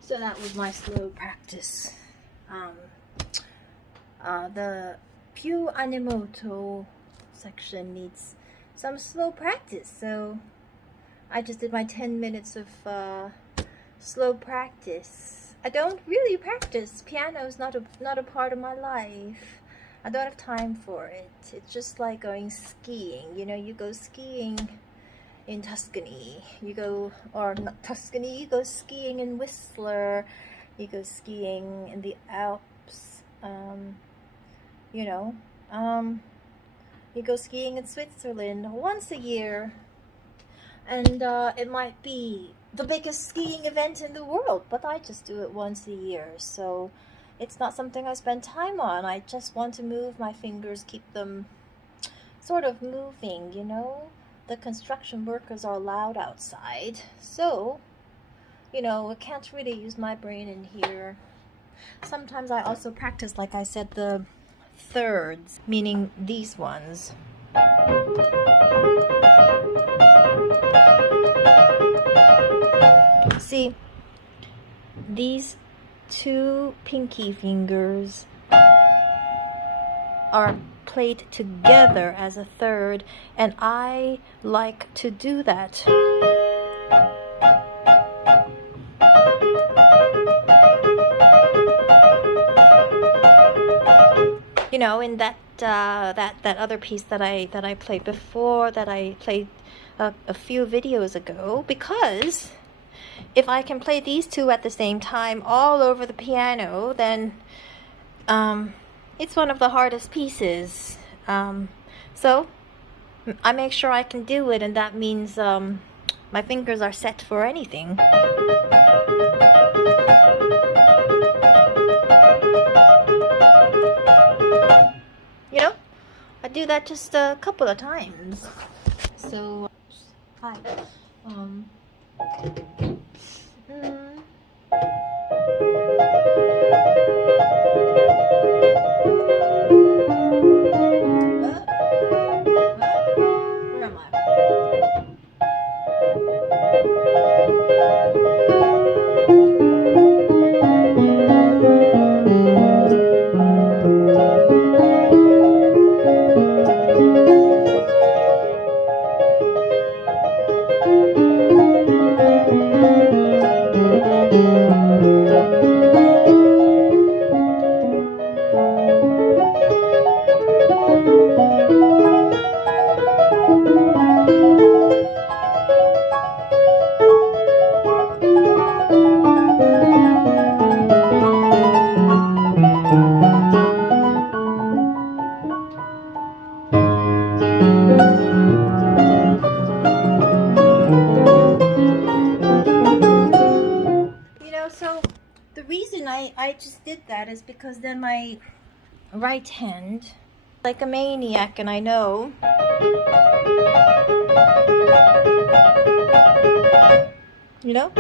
So that was my slow practice. The Pew Animoto section needs some slow practice, so I just did my 10 minutes of slow practice. I don't really practice. Piano is not a part of my life. I don't have time for it. It's just like going skiing. You know, you go skiing in Tuscany, you go, or not Tuscany, you go skiing in Whistler, you go skiing in the Alps, you know, you go skiing in Switzerland once a year, and it might be the biggest skiing event in the world, but I just do it once a year, so it's not something I spend time on. I just want to move my fingers, keep them sort of moving, you know. The construction workers are loud outside, so, you know, I can't really use my brain in here. Sometimes I also practice, like I said, the thirds, meaning these ones. See, these two pinky fingers are played together as a third, and I like to do that. You know, in that other piece that I played before, that I played a few videos ago, because if I can play these two at the same time all over the piano, then it's one of the hardest pieces. So I make sure I can do it, and that means my fingers are set for anything. You know, I do that just a couple of times. So, hi. I just did that is because then my right hand, like a maniac, and I know. You know?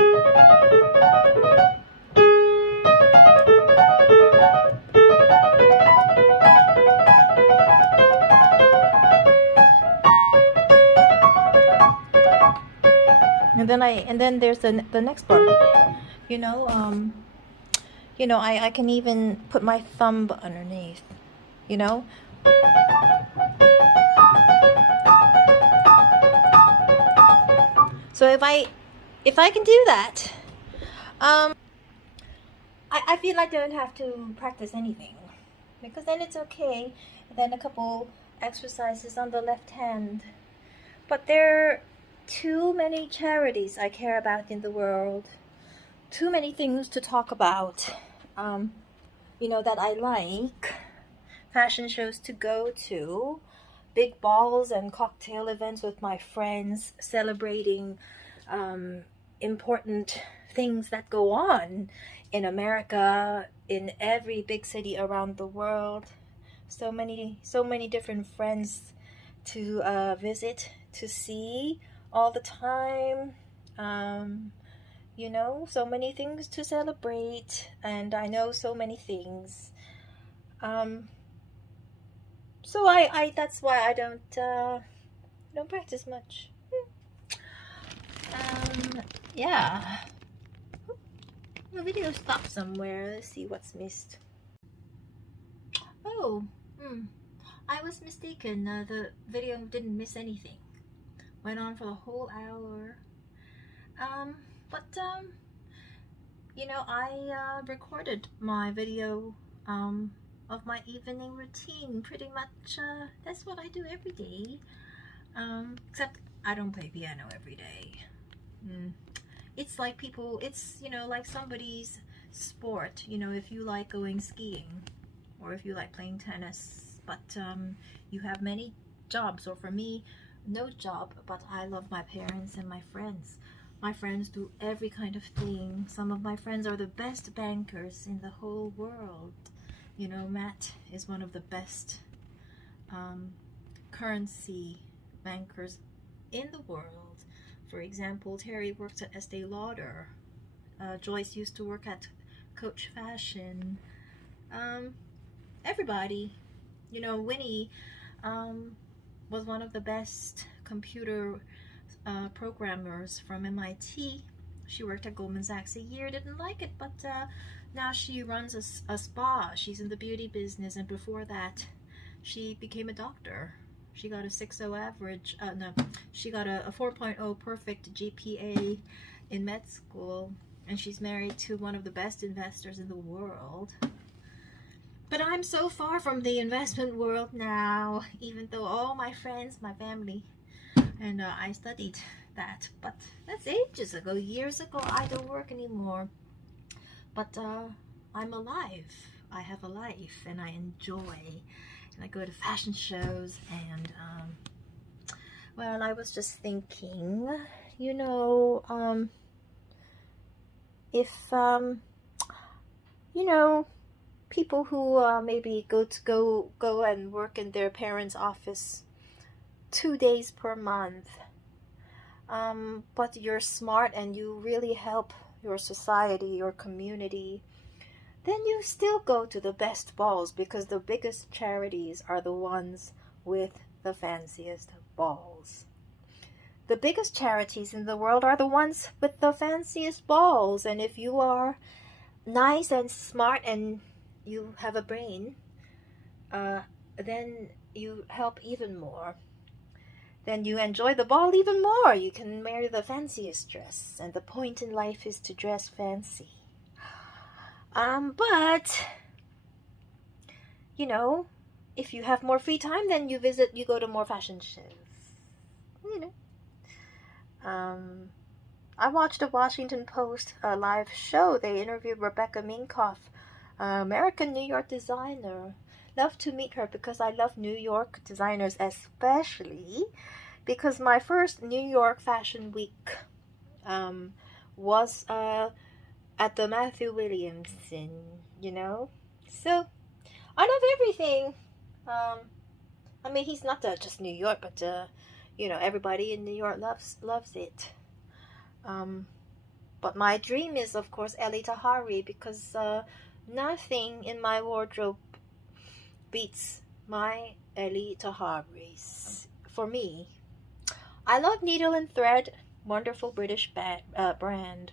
And then there's the next part. You know, I can even put my thumb underneath, you know? So if I can do that, I feel like I don't have to practice anything, because then it's okay. And then a couple exercises on the left hand. But there are too many charities I care about in the world. Too many things to talk about, that I like. Fashion shows to go to, big balls and cocktail events with my friends, celebrating important things that go on in America, in every big city around the world. So many different friends to visit, to see all the time. So many things to celebrate, and I know so many things. So I that's why I don't practice much. Yeah. The video stopped somewhere. Let's see what's missed. Oh, I was mistaken. The video didn't miss anything. Went on for the whole hour. I recorded my video of my evening routine. Pretty much, that's what I do every day. Except I don't play piano every day. It's like it's like somebody's sport. If you like going skiing, or if you like playing tennis, but you have many jobs, or for me, no job, but I love my parents and my friends. My friends do every kind of thing. Some of my friends are the best bankers in the whole world. Matt is one of the best currency bankers in the world. For example, Terry works at Estee Lauder. Joyce used to work at Coach Fashion. Everybody. Winnie was one of the best computer programmers from MIT. She worked at Goldman Sachs a year, didn't like it, but now she runs a spa. She's in the beauty business, and before that she became a doctor. She got a 6.0 average, she got a 4.0 perfect GPA in med school, and she's married to one of the best investors in the world. But I'm so far from the investment world now, even though all my friends, my family, and I studied that. But that's ages ago, years ago. I don't work anymore. But I'm alive. I have a life, and I enjoy. And I go to fashion shows, and well, I was just thinking, if people who maybe go and work in their parents' office 2 days per month, but you're smart and you really help your society, your community, then you still go to the best balls, because the biggest charities are the ones with the fanciest balls. The biggest charities in the world are the ones with the fanciest balls, and if you are nice and smart and you have a brain, then you help even more. Then you enjoy the ball even more. You can wear the fanciest dress, and the point in life is to dress fancy. But if you have more free time, then you go to more fashion shows. I watched a Washington Post live show. They interviewed Rebecca Minkoff, American New York designer. Love to meet her, because I love New York designers, especially because my first New York Fashion Week was at the Matthew Williamson, you know. So I love everything. I mean, he's not just New York, but you know, everybody in New York loves it. But my dream is, of course, Ellie Tahari, because nothing in my wardrobe beats my Ellie Tahari's. For me, I love Needle and Thread, wonderful British brand.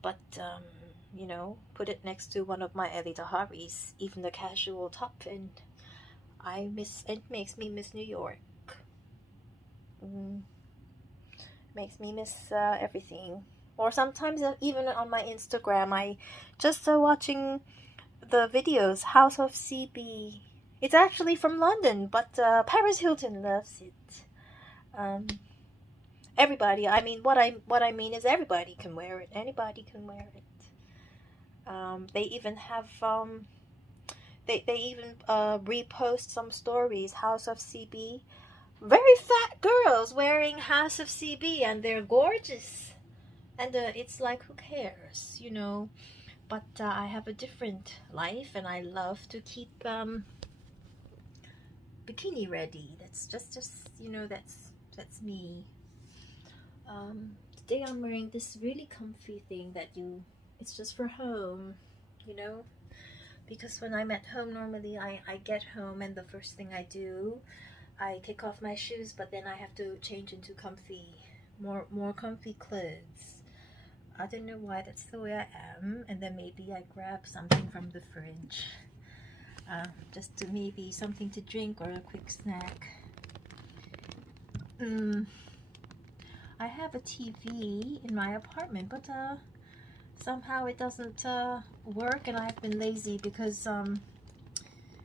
But you know, put it next to one of my Ellie Tahari's, even the casual top, and it makes me miss New York. Makes me miss everything. Or sometimes even on my Instagram, I just watching the videos, House of CB. It's actually from London, but Paris Hilton loves it. Everybody, I mean, what I mean is everybody can wear it. Anybody can wear it. They even have they even repost some stories, House of CB. Very fat girls wearing House of CB, and they're gorgeous. And it's like, who cares, you know? But I have a different life, and I love to keep bikini ready. That's just you know, that's me. Today I'm wearing this really comfy thing that it's just for home, you know, because when I'm at home, normally I get home and the first thing I do, I take off my shoes, but then I have to change into more comfy clothes. I don't know why, that's the way I am. And then maybe I grab something from the fridge, just to maybe something to drink or a quick snack. I have a TV in my apartment, but somehow it doesn't work, and I've been lazy because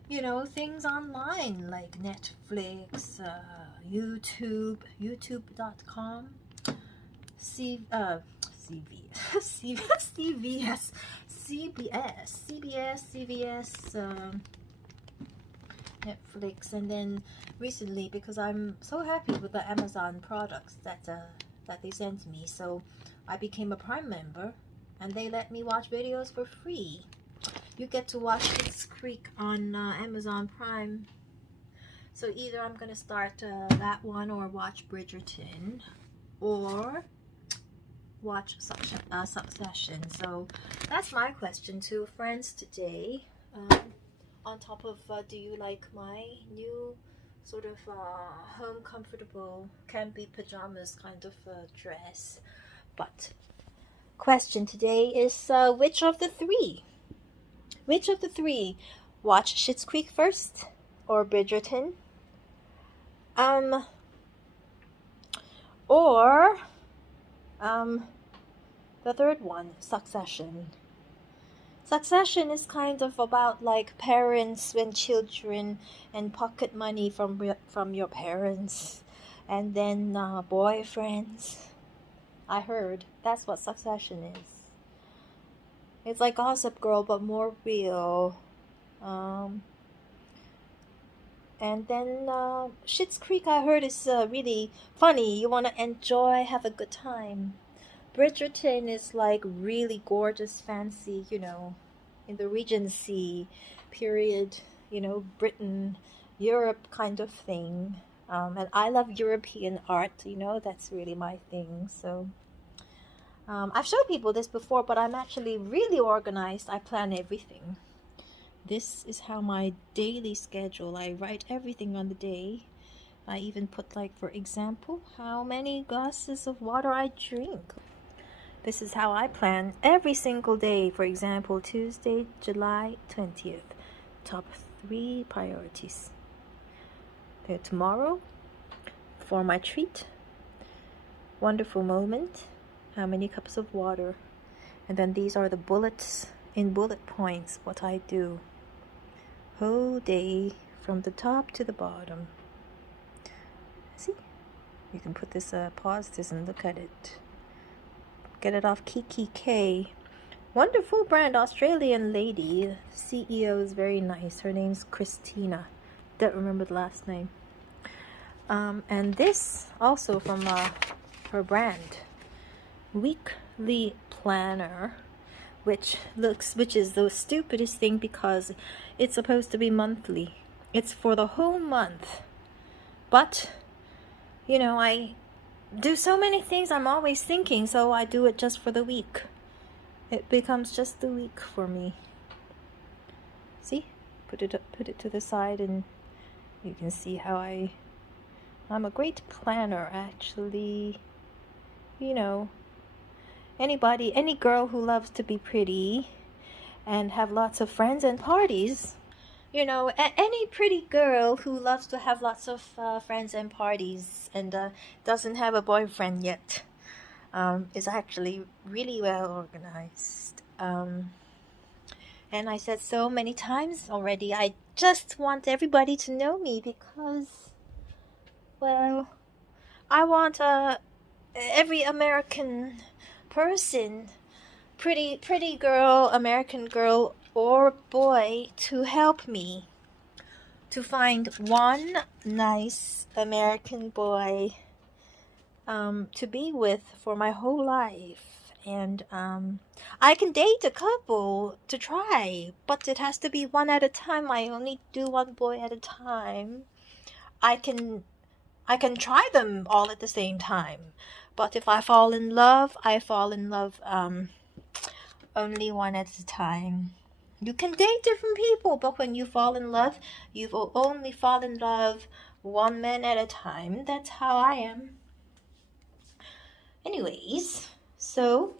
you know, things online like Netflix, YouTube, youtube.com, CBS, Netflix, and then recently, because I'm so happy with the Amazon products that they sent me, so I became a Prime member, and they let me watch videos for free. You get to watch Schitt's Creek on Amazon Prime. So either I'm gonna start that one, or watch Bridgerton, or watch Succession. So that's my question to friends today. On top of, do you like my new sort of home comfortable campy pajamas kind of dress? But question today is, which of the three? Which of the three? Watch Schitt's Creek first, or Bridgerton? Or the third one, Succession. Succession is kind of about like parents and children and pocket money from your parents, and then boyfriends. I heard that's what Succession is. It's like Gossip Girl, but more real. And then Schitt's Creek, I heard, is really funny. You want to enjoy, have a good time. Bridgerton is like really gorgeous, fancy, you know, in the Regency period, you know, Britain, Europe kind of thing. And I love European art, you know, that's really my thing. So I've showed people this before, but I'm actually really organized. I plan everything. This is how my daily schedule, I write everything on the day. I even put, like, for example, how many glasses of water I drink. This is how I plan every single day. For example, Tuesday, July 20th. Top 3 priorities. Then tomorrow, for my treat, wonderful moment, how many cups of water. And then these are the bullets, in bullet points, what I do. Whole day, from the top to the bottom. See? You can put this, pause this and look at it. Get it off Kiki K. Wonderful brand, Australian lady. CEO is very nice. Her name's Christina. Don't remember the last name. And this also from her brand. Weekly planner, which is the stupidest thing because it's supposed to be monthly. It's for the whole month. But, you know, I do so many things I'm always thinking, so I do it just for the week. It becomes just the week for me. See? Put it to the side and you can see how I'm a great planner, actually. You know, any girl who loves to be pretty and have lots of friends and parties, you know, any pretty girl who loves to have lots of friends and parties and doesn't have a boyfriend yet is actually really well organized. And I said so many times already, I just want everybody to know me because, well, I want every American person, pretty girl, American girl or boy, to help me to find one nice American boy to be with for my whole life. And I can date a couple to try, but it has to be one at a time. I only do one boy at a time. I can try them all at the same time, but if I fall in love, I fall in love only one at a time. You can date different people, but when you fall in love, you will only fall in love one man at a time. That's how I am. Anyways, so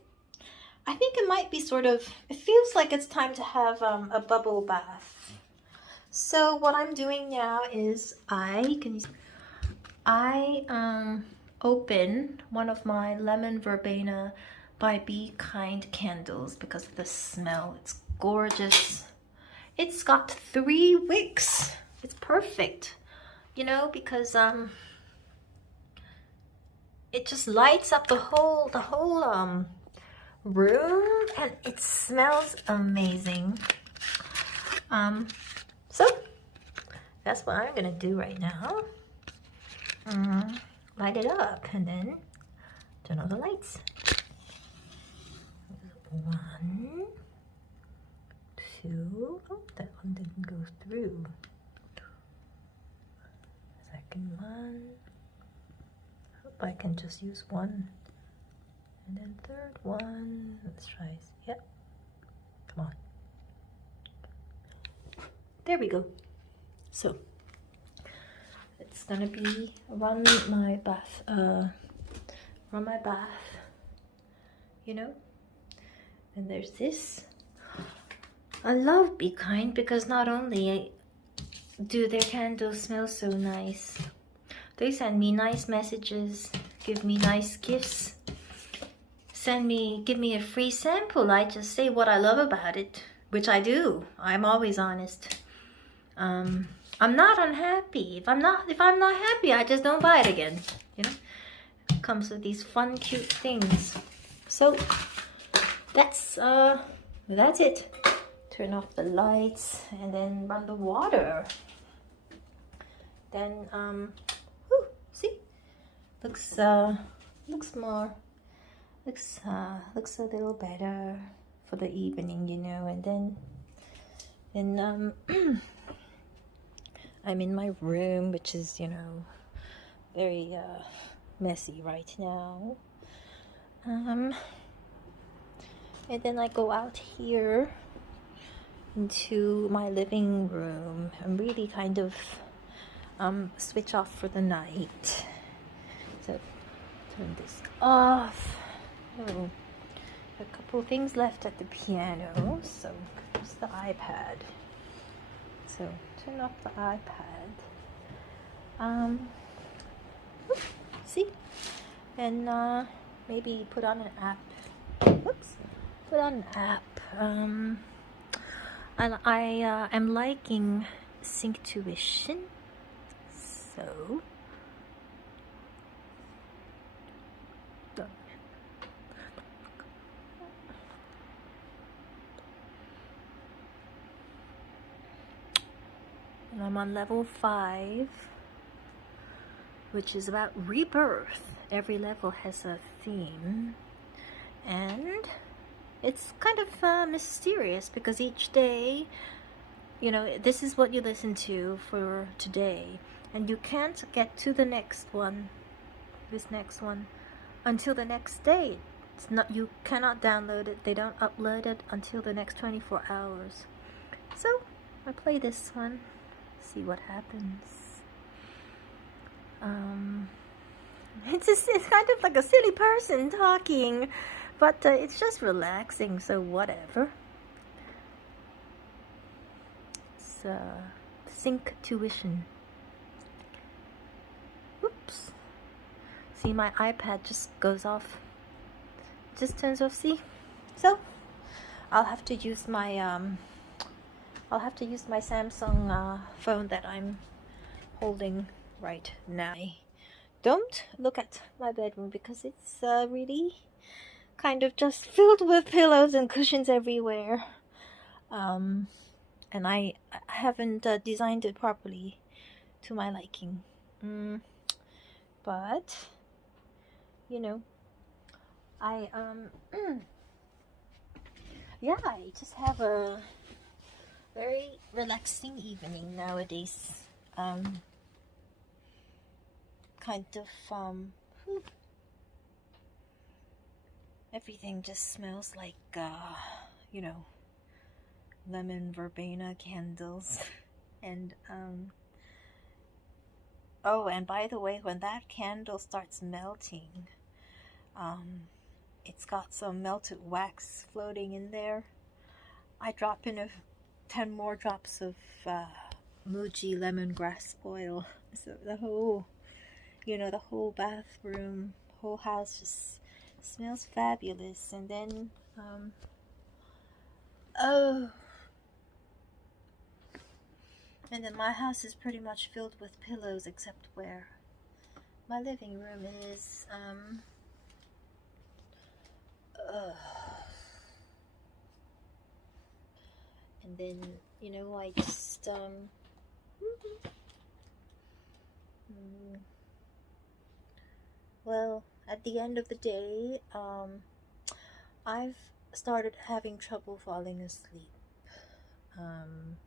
I think it might be it feels like it's time to have a bubble bath. So what I'm doing now is I open one of my lemon verbena by Be Kind candles because of the smell. It's gorgeous. It's got 3 wicks. It's perfect, you know, because it just lights up the whole room, and it smells amazing. So that's what I'm gonna do right now. Light it up and then turn on the lights. 1, 2. Oh, that one didn't go through. Second one. Hope I can just use one. And then third one. Let's try. Yep. Come on. There we go. So it's gonna be run my bath, you know. And there's this. I love Be Kind because not only do their candles smell so nice, they send me nice messages, give me nice gifts, give me a free sample. I just say what I love about it, which I do. I'm always honest. I'm not unhappy. If I'm not happy, I just don't buy it again. You know, it comes with these fun, cute things. So that's it. Turn off the lights and then run the water. Then see, looks a little better for the evening, you know. And then I'm in my room, which is, you know, very messy right now. And then I go out here into my living room and really kind of switch off for the night. So turn this off. Oh, a couple things left at the piano, so here's the iPad. So turn off the iPad. See, and maybe put on an app. Whoops, put on an app. And I am liking Sync Tuition, so and I'm on level 5, which is about rebirth. Every level has a theme, and it's kind of mysterious because each day, this is what you listen to for today, and you can't get to the next one, this next one, until the next day. It's not, you cannot download it. They don't upload it until the next 24 hours. So I play this one, see what happens. It's kind of like a silly person talking, but it's just relaxing, so whatever. It's sync tuition. Oops. See, my iPad just goes off. Just turns off, see? So I'll have to use my Samsung phone that I'm holding right now. Don't look at my bedroom because it's really kind of just filled with pillows and cushions everywhere. And I haven't designed it properly to my liking. But I yeah, I just have a very relaxing evening nowadays. Kind of everything just smells like lemon verbena candles. And oh, and by the way, when that candle starts melting, it's got some melted wax floating in there. I drop in 10 more drops of Muji lemongrass oil, so the whole bathroom, whole house just smells fabulous. And then and then my house is pretty much filled with pillows, except where my living room is. And then I just well, at the end of the day, I've started having trouble falling asleep. And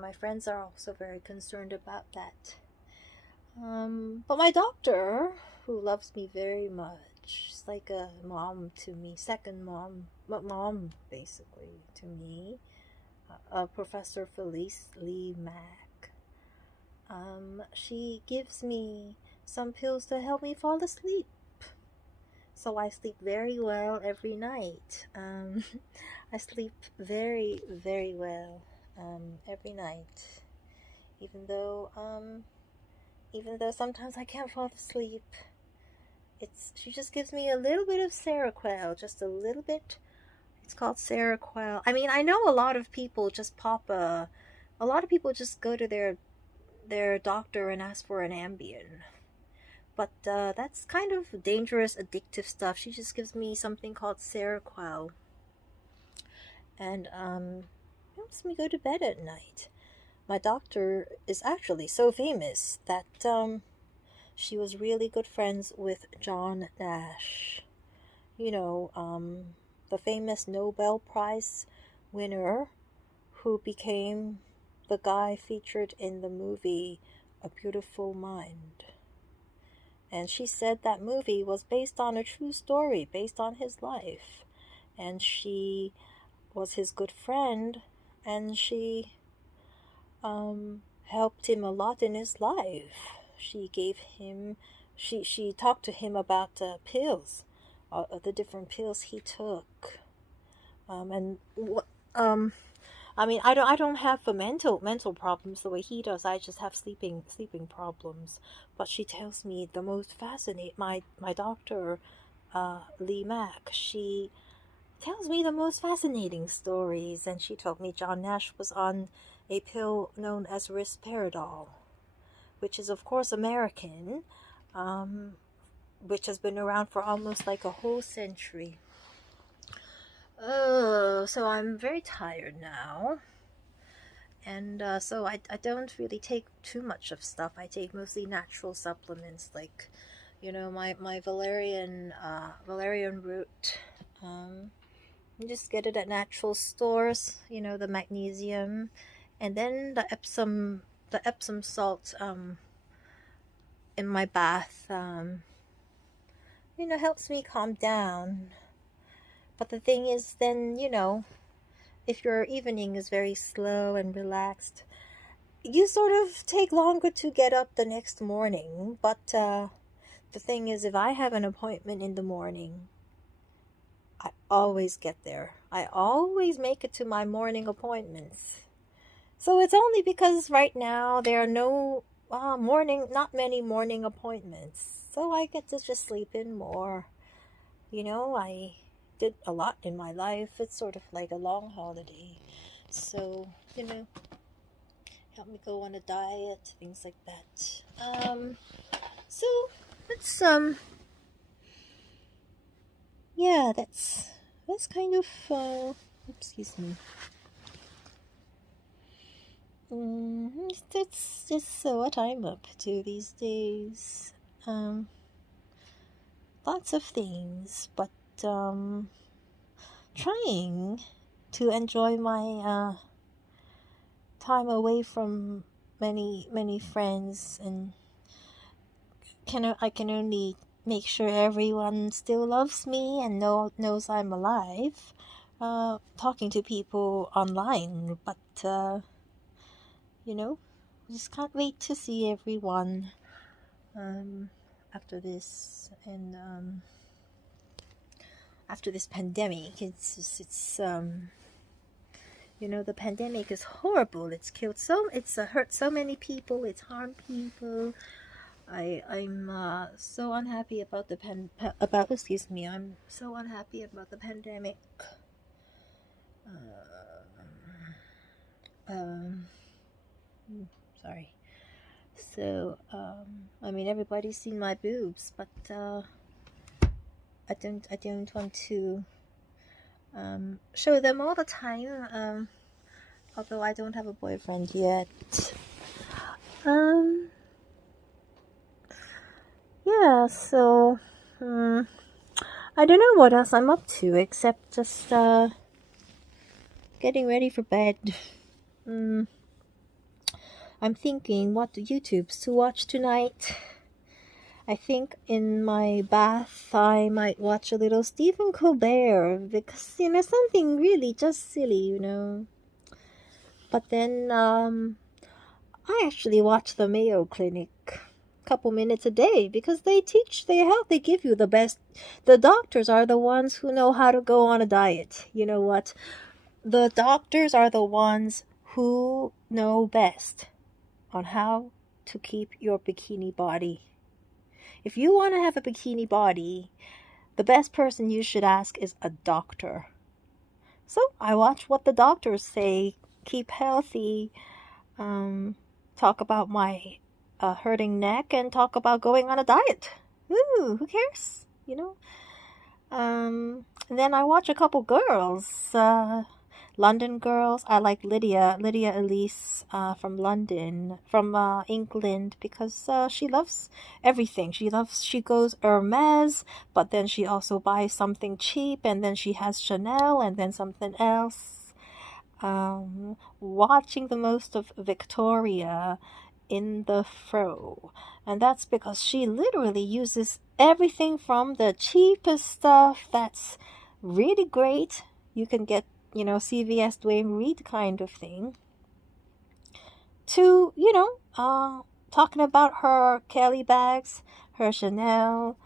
my friends are also very concerned about that. But my doctor, who loves me very much, she's like a mom to me, second mom basically to me, Professor Felice Lee Mack. She gives me some pills to help me fall asleep, so I sleep very well every night. I sleep very, very well every night, even though sometimes I can't fall asleep. She just gives me a little bit of Seroquel, just a little bit. It's called Seroquel. I mean, I know a lot of people just go to their doctor and ask for an Ambien, but that's kind of dangerous, addictive stuff. She just gives me something called Seroquel, and helps me go to bed at night. My doctor is actually so famous that she was really good friends with John Nash. The famous Nobel Prize winner who became the guy featured in the movie A Beautiful Mind. And she said that movie was based on a true story, based on his life. And she was his good friend, and she helped him a lot in his life. She talked to him about pills, the different pills he took, I mean, I don't have mental problems the way he does. I just have sleeping problems. But she tells me the most fascinating. My doctor, Lee Mack, she tells me the most fascinating stories, and she told me John Nash was on a pill known as risperidol, which is of course American, which has been around for almost like a whole century. Oh, so I'm very tired now, and so I don't really take too much of stuff. I take mostly natural supplements, like my valerian root, You just get it at natural stores, you know, the magnesium, and then the Epsom salt in my bath, you know, helps me calm down. But the thing is, then, you know, if your evening is very slow and relaxed, you sort of take longer to get up the next morning. But the thing is, if I have an appointment in the morning, I always get there. I always make it to my morning appointments. So it's only because right now there are not many morning appointments. So I get to just sleep in more. You know, I did a lot in my life. It's sort of like a long holiday. So, you know, help me go on a diet, things like that. So it's yeah, that's kind of excuse me. That's just what I'm up to these days. Lots of things, but trying to enjoy my time away from many friends, and I can only make sure everyone still loves me and knows I'm alive, talking to people online, but you know, just can't wait to see everyone after this, and after this pandemic. It's you know, the pandemic is horrible. It's hurt so many people, it's harmed people. I'm so unhappy about I'm so unhappy about the pandemic. Sorry. So I mean, everybody's seen my boobs, but I don't want to show them all the time. Although I don't have a boyfriend yet. Yeah, so I don't know what else I'm up to except just getting ready for bed. I'm thinking what YouTubes to watch tonight. I think in my bath I might watch a little Stephen Colbert, because, you know, something really just silly, you know. But then I actually watch the Mayo Clinic a couple minutes a day, because they give you the best. The doctors are the ones who know how to go on a diet. You know what? The doctors are the ones who know best on how to keep your bikini body. If you want to have a bikini body, the best person you should ask is a doctor. So I watch what the doctors say, keep healthy, talk about my hurting neck, and talk about going on a diet. Ooh, who cares? You know? And then I watch a couple girls, London girls. I like Lydia Elise from London, from England, because she loves everything. She goes Hermes, but then she also buys something cheap, and then she has Chanel, and then something else. Watching the most of Victoria in the fro, and that's because she literally uses everything from the cheapest stuff that's really great. You can get, you know, CVS Dwayne Reed kind of thing, to, you know, talking about her Kelly bags, her Chanel,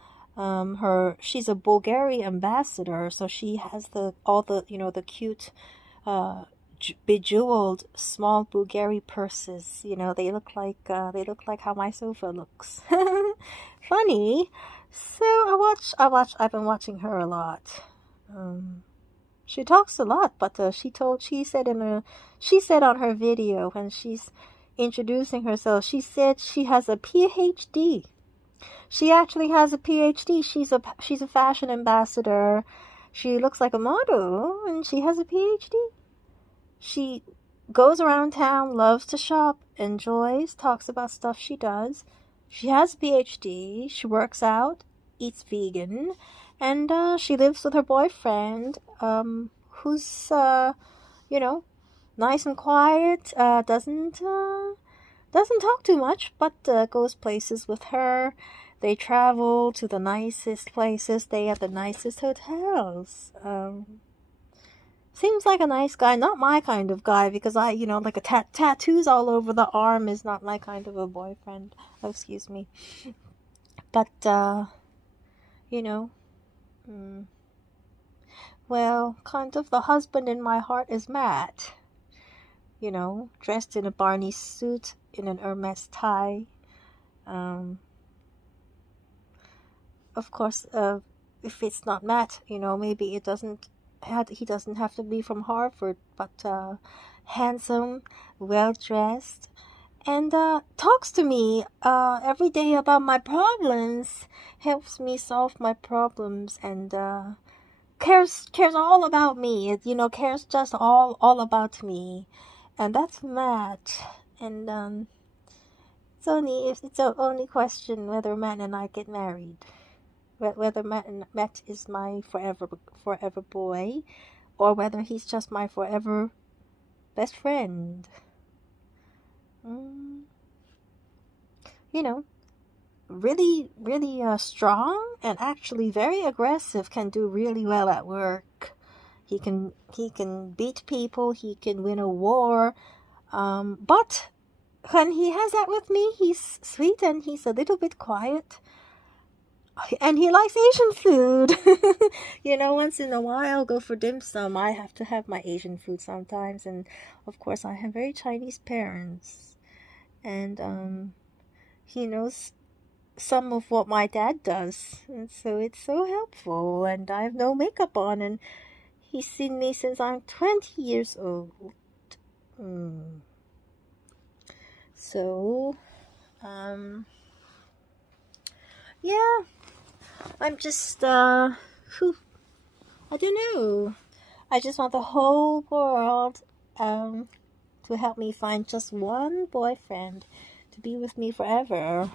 she's a Bulgari ambassador, so she has all the you know, the cute bejeweled small Bulgari purses. You know, they look like how my sofa looks. Funny. So I've been watching her a lot. She talks a lot, but she said on her video when she's introducing herself, she said she has a PhD. She actually has a PhD. She's a fashion ambassador. She looks like a model, and she has a PhD. She goes around town, loves to shop, enjoys, talks about stuff she does. She has a PhD. She works out. eats vegan, and she lives with her boyfriend, who's you know, nice and quiet. Doesn't talk too much, but goes places with her. They travel to the nicest places, stay at the nicest hotels. Seems like a nice guy. Not my kind of guy, because like tattoos all over the arm is not my kind of a boyfriend. Oh, excuse me. But, you know, mm, well, kind of the husband in my heart is Matt. Dressed in a Barney suit, in an Hermes tie. Of course, if it's not Matt, maybe he doesn't have to be from Harvard, but handsome, well dressed, and talks to me every day about my problems, helps me solve my problems, and cares all about me. Cares just all about me, and that's Matt. And it's the only question whether Matt and I get married. Whether Matt is my forever boy, or whether he's just my forever best friend. Mm, really, really strong, and actually very aggressive. Can do really well at work. He can beat people. He can win a war. But when he has that with me, he's sweet and he's a little bit quiet. And he likes Asian food. Once in a while, go for dim sum. I have to have my Asian food sometimes. And of course, I have very Chinese parents. And he knows some of what my dad does. And so it's so helpful. And I have no makeup on. And he's seen me since I'm 20 years old. So, yeah. I'm just, I don't know. I just want the whole world, to help me find just one boyfriend to be with me forever.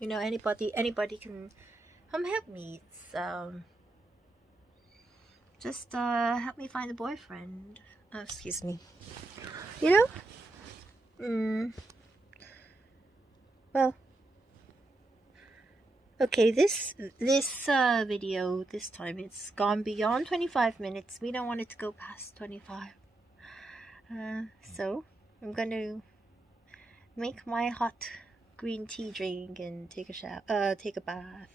Anybody can come help me. It's, just, help me find a boyfriend. Oh, excuse me. Well, okay, this video, this time it's gone beyond 25 minutes. We don't want it to go past 25. So I'm going to make my hot green tea drink and take a bath.